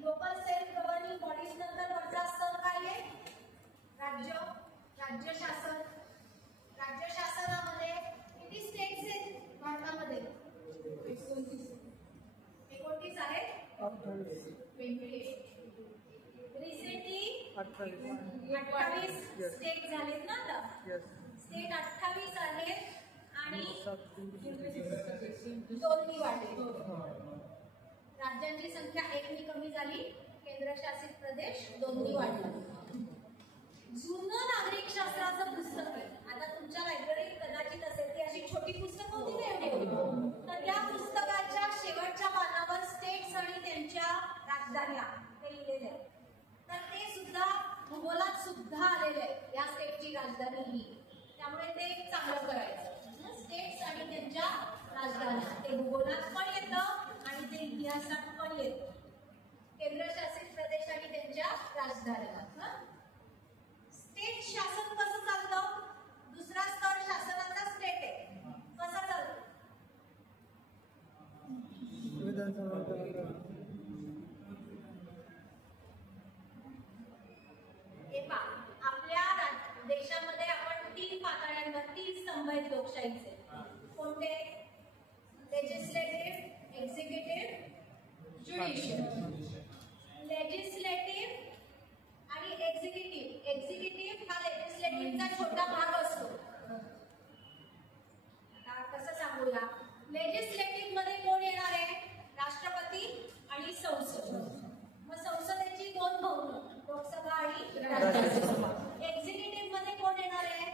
लोकल सेल्फ गव्हर्निंग बॉडीज नंतर वरचा स्तर काय आहे? राज्य, राज्य शासन. राज्य शासनामध्ये किती स्टेट्स आहेत भारतामध्ये? 29 आहेत. 28. रिसेंटली 28 स्टेट झालेत ना आता. स्टेट 28 आहेत आणि 2 वाढले. राज्यांची संख्या 1 कमी झाली, केंद्रशासित प्रदेश 2 वाढले. जुनं नागरिकशास्त्राचं पुस्तक आहे. आता तुमच्या लायब्ररीत कदाचित असेल ती अशी छोटी पुस्तक होती ना एवढी, तर त्या पुस्तकाच्या शेवटच्या पानावर स्टेट्स आणि त्यांच्या राजधान्या ते लिहिलेले आहेत. तर ते सुद्धा भूगोलात सुद्धा आलेले आहे, या स्टेटची राजधानी ही. त्यामुळे ते चांगलं करायचं. स्टेट्स आणि त्यांच्या राजधान्या ते भूगोलात पण येतं आणि ते इतिहासात पण येतं. केंद्रशासित प्रदेश आणि त्यांच्या राजधान्या. स्टेट शासन कसं चालतं? दुसरा स्तर शासनाचा स्टेट आहे. कसं चालतं? आपल्या देशामध्ये आपण 3 पातळ्यांवर 3 स्तंभ आहेत लोकशाहीचे. कोणते? Legislative, executive, judicial. लेजिस्लेटिव्ह आणि एक्झिक्युटिव्ह. एक्झिक्युटिव्ह हा लेजिस्लेटिव्हचा छोटा भाग असतो. आता कसं सांगूया? लेजिस्लेटिव्ह मध्ये कोण येणार आहे? राष्ट्रपती आणि संसद. मग संसदेची 2 भवन, लोकसभा आणि राज्यसभा. एक्झिक्युटिव्ह मध्ये कोण येणार आहे?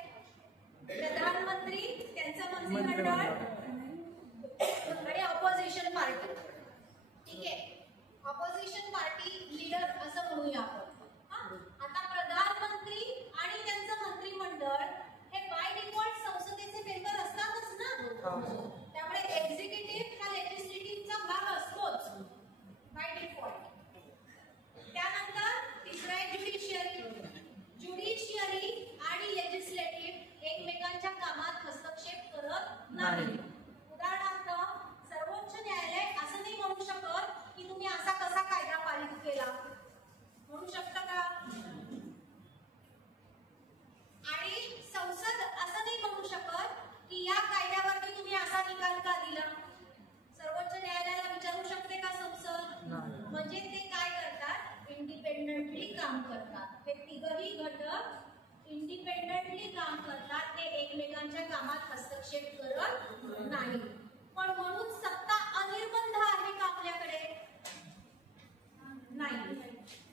प्रधानमंत्री, त्यांचं मंत्रिमंडळ आणि ऑपोजिशन पार्टी. ठीक आहे, ऑपोजिशन पार्टी लीडर असं म्हणूया आपण. आता प्रधानमंत्री आणि त्यांचं मंत्रिमंडळ हे बाय डिफॉल्ट संसदेचे मेंबर असतातच ना. त्यामुळे एक्झिक्युटिव्ह हा निकाल का दिला? सर्वोच्च न्यायालयाला विचारू शकते का संसद? म्हणजे ते काय करतात, इंडिपेंडेंटली काम करतात. हे तिघही घटक इंडिपेंडेंटली काम करतात, ते एकमेकांच्या कामात हस्तक्षेप करत नाही. पण म्हणून सत्ता अनिर्बंध आहे का आपल्याकडे? नाही.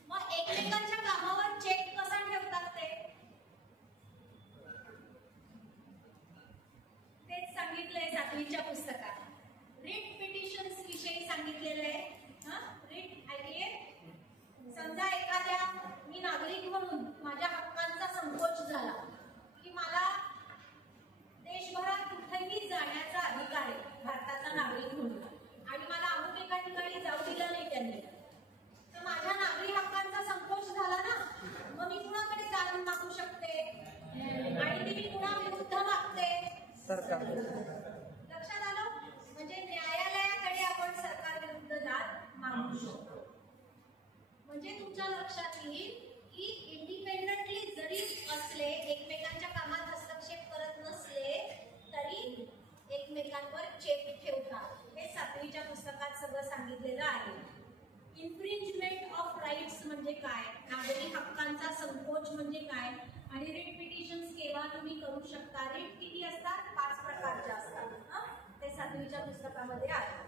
मग एकमेकांच्या कामावर चेक कसा ठेवतात तेच सांगितलंय 7वीच्या पुस्तकात. रिट पिटिशन्स विषयी सांगितलेलं आहे. रिट ऐकले? समजा मी नागरिक म्हणून माझ्या हक्कांचा संकोच झाला की मला देशभरात कुठेही जाण्याचा अधिकार आहे भारताचा नागरिक म्हणून, आणि मला अमुक एका ठिकाणी जाऊ दिलं नाही त्यांनी, तर माझ्या नागरी हक्कांचा संकोच झाला ना. मग मी कुणाकडे जाणून मागू शकते, आणि ते मी कुणाविरुद्ध मागते? सरकार. लक्षात आलं? म्हणजे न्यायालयाकडे आपण सरकार विरुद्ध दाद मागू शकतो. म्हणजे तुमच्या लक्षात येईल की इंडिपेंडेंटली जरी असले, एकमेकांच्या कामात हस्तक्षेप करत नसले तरी एकमेकांवर चेक ठेवतात. हे 7वीच्या पुस्तकात सगळं सांगितलेलं आहे. इन्फ्रिंजमेंट ऑफ राईट्स म्हणजे काय, नागरी हक्कांचा संकोच म्हणजे काय, आणि रिट पिटिशन्स केव्हा तुम्ही करू शकता. रिट किती असतात? 5 प्रकारच्या असतात. ते 7वीच्या पुस्तकामध्ये आहे.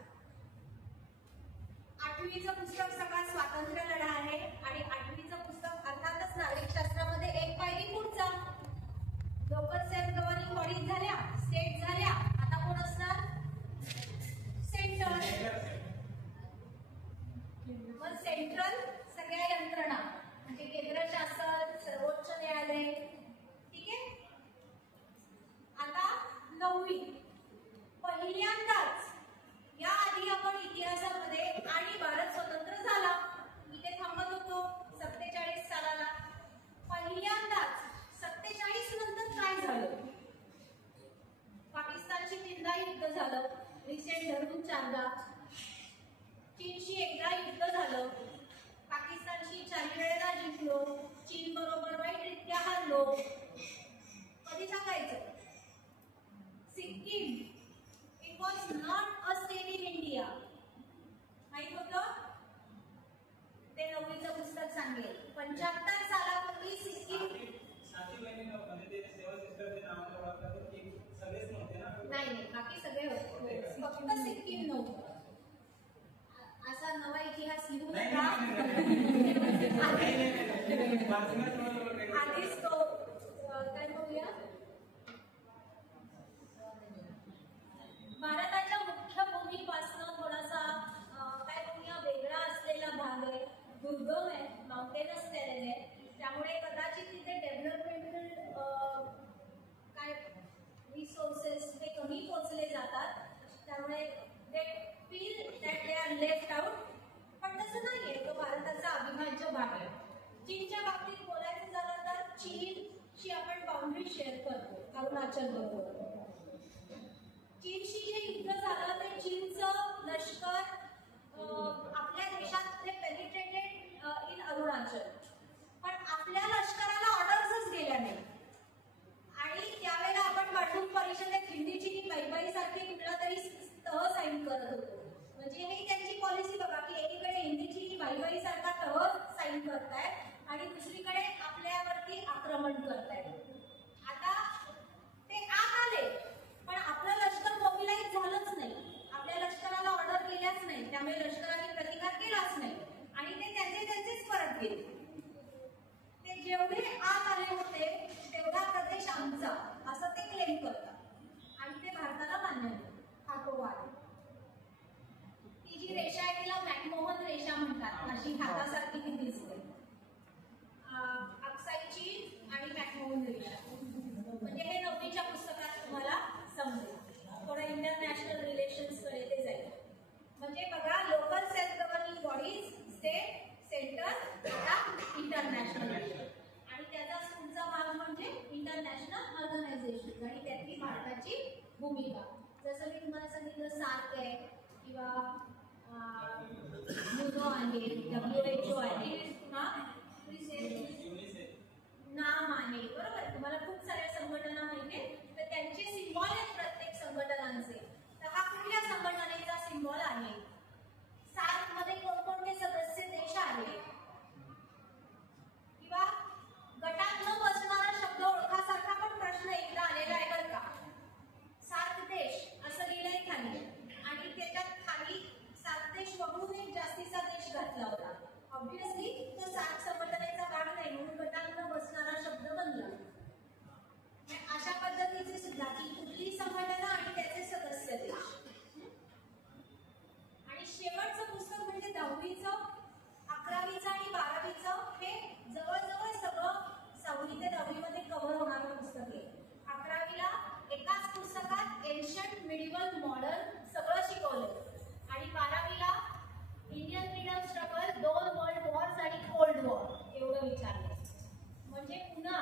8वीचं पुस्तक सगळा स्वातंत्र्य लढा आहे, आणि 8वीचं पुस्तक अर्थातच नागरिक शास्त्रामध्ये एक पायरी पुढचा. लोकल सेल्फ गव्हर्निंग बॉडीज झाल्या, स्टेट झाल्या, आता कोण असणार? सेंटर. मग सेंट्रल सगळ्या यंत्रणा म्हणजे केंद्र शासन, सर्वोच्च न्यायालय. ठीक आहे. आता 9वी. पहिल्यांदाच या आधी आपण इतिहासामध्ये, आणि भारत स्वतंत्र झाला, इथे थांबत होतो 47 सालाला. पहिल्यांदाच 47 नंतर काय झालं? पाकिस्तानशी 3दा युद्ध झालं, रिसेंट धरून 4दा. चीनशी एकदा युद्ध झालं, पाकिस्तानशी 4 वेळेला जिंकलो, चीन बरोबर वाईटरित्या हारलो. कधी सांगायचं? Sikkim it was not a state in India. माहित होतं? ते 9वीचं पुस्तक सांगेल. 75 सालापूर्वी सिक्कीम नाही, बाकी सगळे होते, फक्त सिक्कीम नव्हतं. असा नवा इतिहास लिहू नका. आधीच तो काय बघूया. भारताच्या मुख्य भूमीपासून थोडासा काय बघूया वेगळा असलेला भाग आहे, दुर्गम आहे, माउंटेनस टेरेन आहे, त्यामुळे कदाचित तिथे डेव्हलपमेंटल काय रिसोर्सेस ते कमी पोचले जातात, त्यामुळे ते feel that they are left out. पण तसं नाहीये, तो भारताचा अविभाज्य भाग आहे. चीनच्या बाबतीत बोलायचं झालं तर चीनशी आपण बाउंड्री शेअर करतो, अरुणाचल बरोबर. चीनशी जे युद्ध झालं ते चीनचं लष्कर आपल्या देशात ते पेनिट्रेटेड इन अरुणाचल, पण आपल्या लष्कराला ऑर्डर्सच गेल्या नाही. आणि त्यावेळेला आपण पाठवून परिषदेत हिंदी चिनी बाईबाई सारखे कुठला तरी तह साईन करत होतो. म्हणजे ही त्यांची पॉलिसी बघा की एकीकडे हिंदी चिनी बाईबाई सारखा तह साईन करतायत आणि दुसरीकडे आपल्यावरती आक्रमण करतायत. आता ते आत आले, पण आपलं लष्कर मोबिलाईज झालंच नाही, आपल्या लष्कराला ऑर्डर केल्याच नाही, त्यामुळे लष्कराने प्रतिकार केलाच नाही, आणि ते त्यांचेच परत गेले. ते जेवढे आत आले होते तेवढा प्रदेश आमचा असं ते क्लेम करतात, आणि ते भारताला मान्य नाही. हा तो वाद. ती जी रेषा आहे तिला मॅकमोहन रेषा म्हणतात, अशी हातासारखी ती दिसते. अक्साईची आणि मॅकमोहन रेषा. म्हणजे हे 9वीच्या पुस्तकात तुम्हाला समजेल. थोडं इंटरनॅशनल रिलेशन्स कडे ते जाईल. म्हणजे बघा, local self governing bodies, state, centre, आता इंटरनॅशनल, आणि त्याचा पुढचा भाग म्हणजे इंटरनॅशनल ऑर्गनायझेशन आणि त्यातली भारताची भूमिका. जसं मी तुम्हाला सांगितलं सार्क आहे किंवा युनो आहे, WHO आहे, नाम आहे, बरोबर. तुम्हाला खूप साऱ्या संघटना माहिती आहेत, तर त्यांचे सिम्बॉल आहेत प्रत्येक संघटनांचे. तर हा 12वीला Indian freedom struggle, 2 world wars आणि कोल्ड वॉर एवढं विचारलं. म्हणजे पुन्हा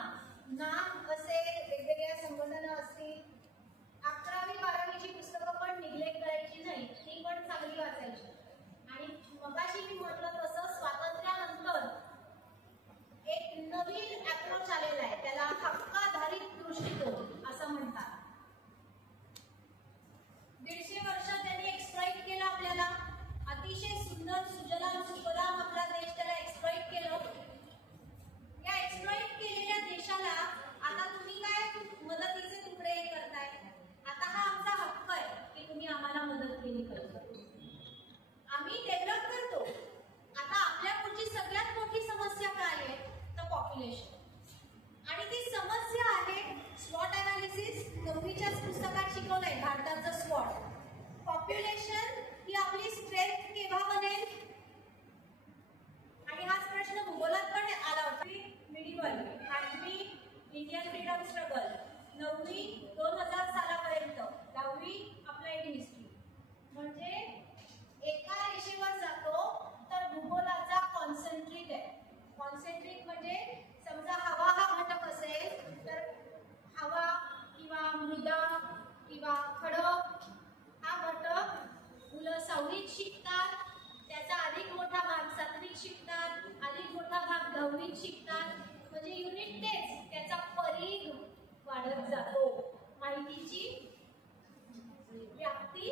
नाम असेल, वेगवेगळ्या संघटना असतील. 11वी 12वीची पुस्तकं पण निग्लेक्ट करायची नाही, ती पण चांगली वाचायची. आणि मगाशी मी म्हटलं तसं स्वातंत्र्यानंतर एक नवीन अप्रोच आलेला आहे, त्याला हक्काधारित दृष्टिकोन असं म्हणतात. 150 वर्ष त्यांनी एक्सप्लॉइट केलं आपल्याला. अतिशय सुंदर सुजलाम सुफलाम आपला देश, त्याला एक्सप्लॉइट केलं. या एक्सप्लॉइट केलेल्या देशाला आता तुम्ही काय मदतीचे तुकडे करताय. आता हा आमचा हक्क आहे की तुम्ही आम्हाला मदत केली पाहिजे. आम्ही डेव्हलप करतो. आता आपल्या पुढची सगळ्यात मोठी समस्या काय आहे तर पॉप्युलेशन. आणि ती समस्या आहे स्वॉट अनालिसिस. 9वीच्याच पुस्तकात शिकवलंय भारताचं स्वॉट. पॉप्युलेशन ही आपली स्ट्रेंथ केव्हा बनेल. आणि हाच प्रश्न भूगोलात पण आला होता. मिडिवल 8वी इंडियन फ्रीडम स्ट्रगल, 9वी 2000 सालापर्यंत, 10वी अप्लाइड हिस्ट्री. म्हणजे एका रेषेवर जातो तर भूगोलाचा कॉन्सेंट्रिक आहे. कॉन्सेंट्रिक म्हणजे समजा हवा हा घटक असेल तर हवा किंवा मृदा किंवा खडक हा घटक मुलं 6वीत शिकतात. त्याचा अधिक मोठा भाग 7वीत शिकतात, अधिक मोठा भाग 10वीत शिकतात. म्हणजे युनिट तेच, त्याचा परिघ वाढत जातो, माहितीची व्याप्ती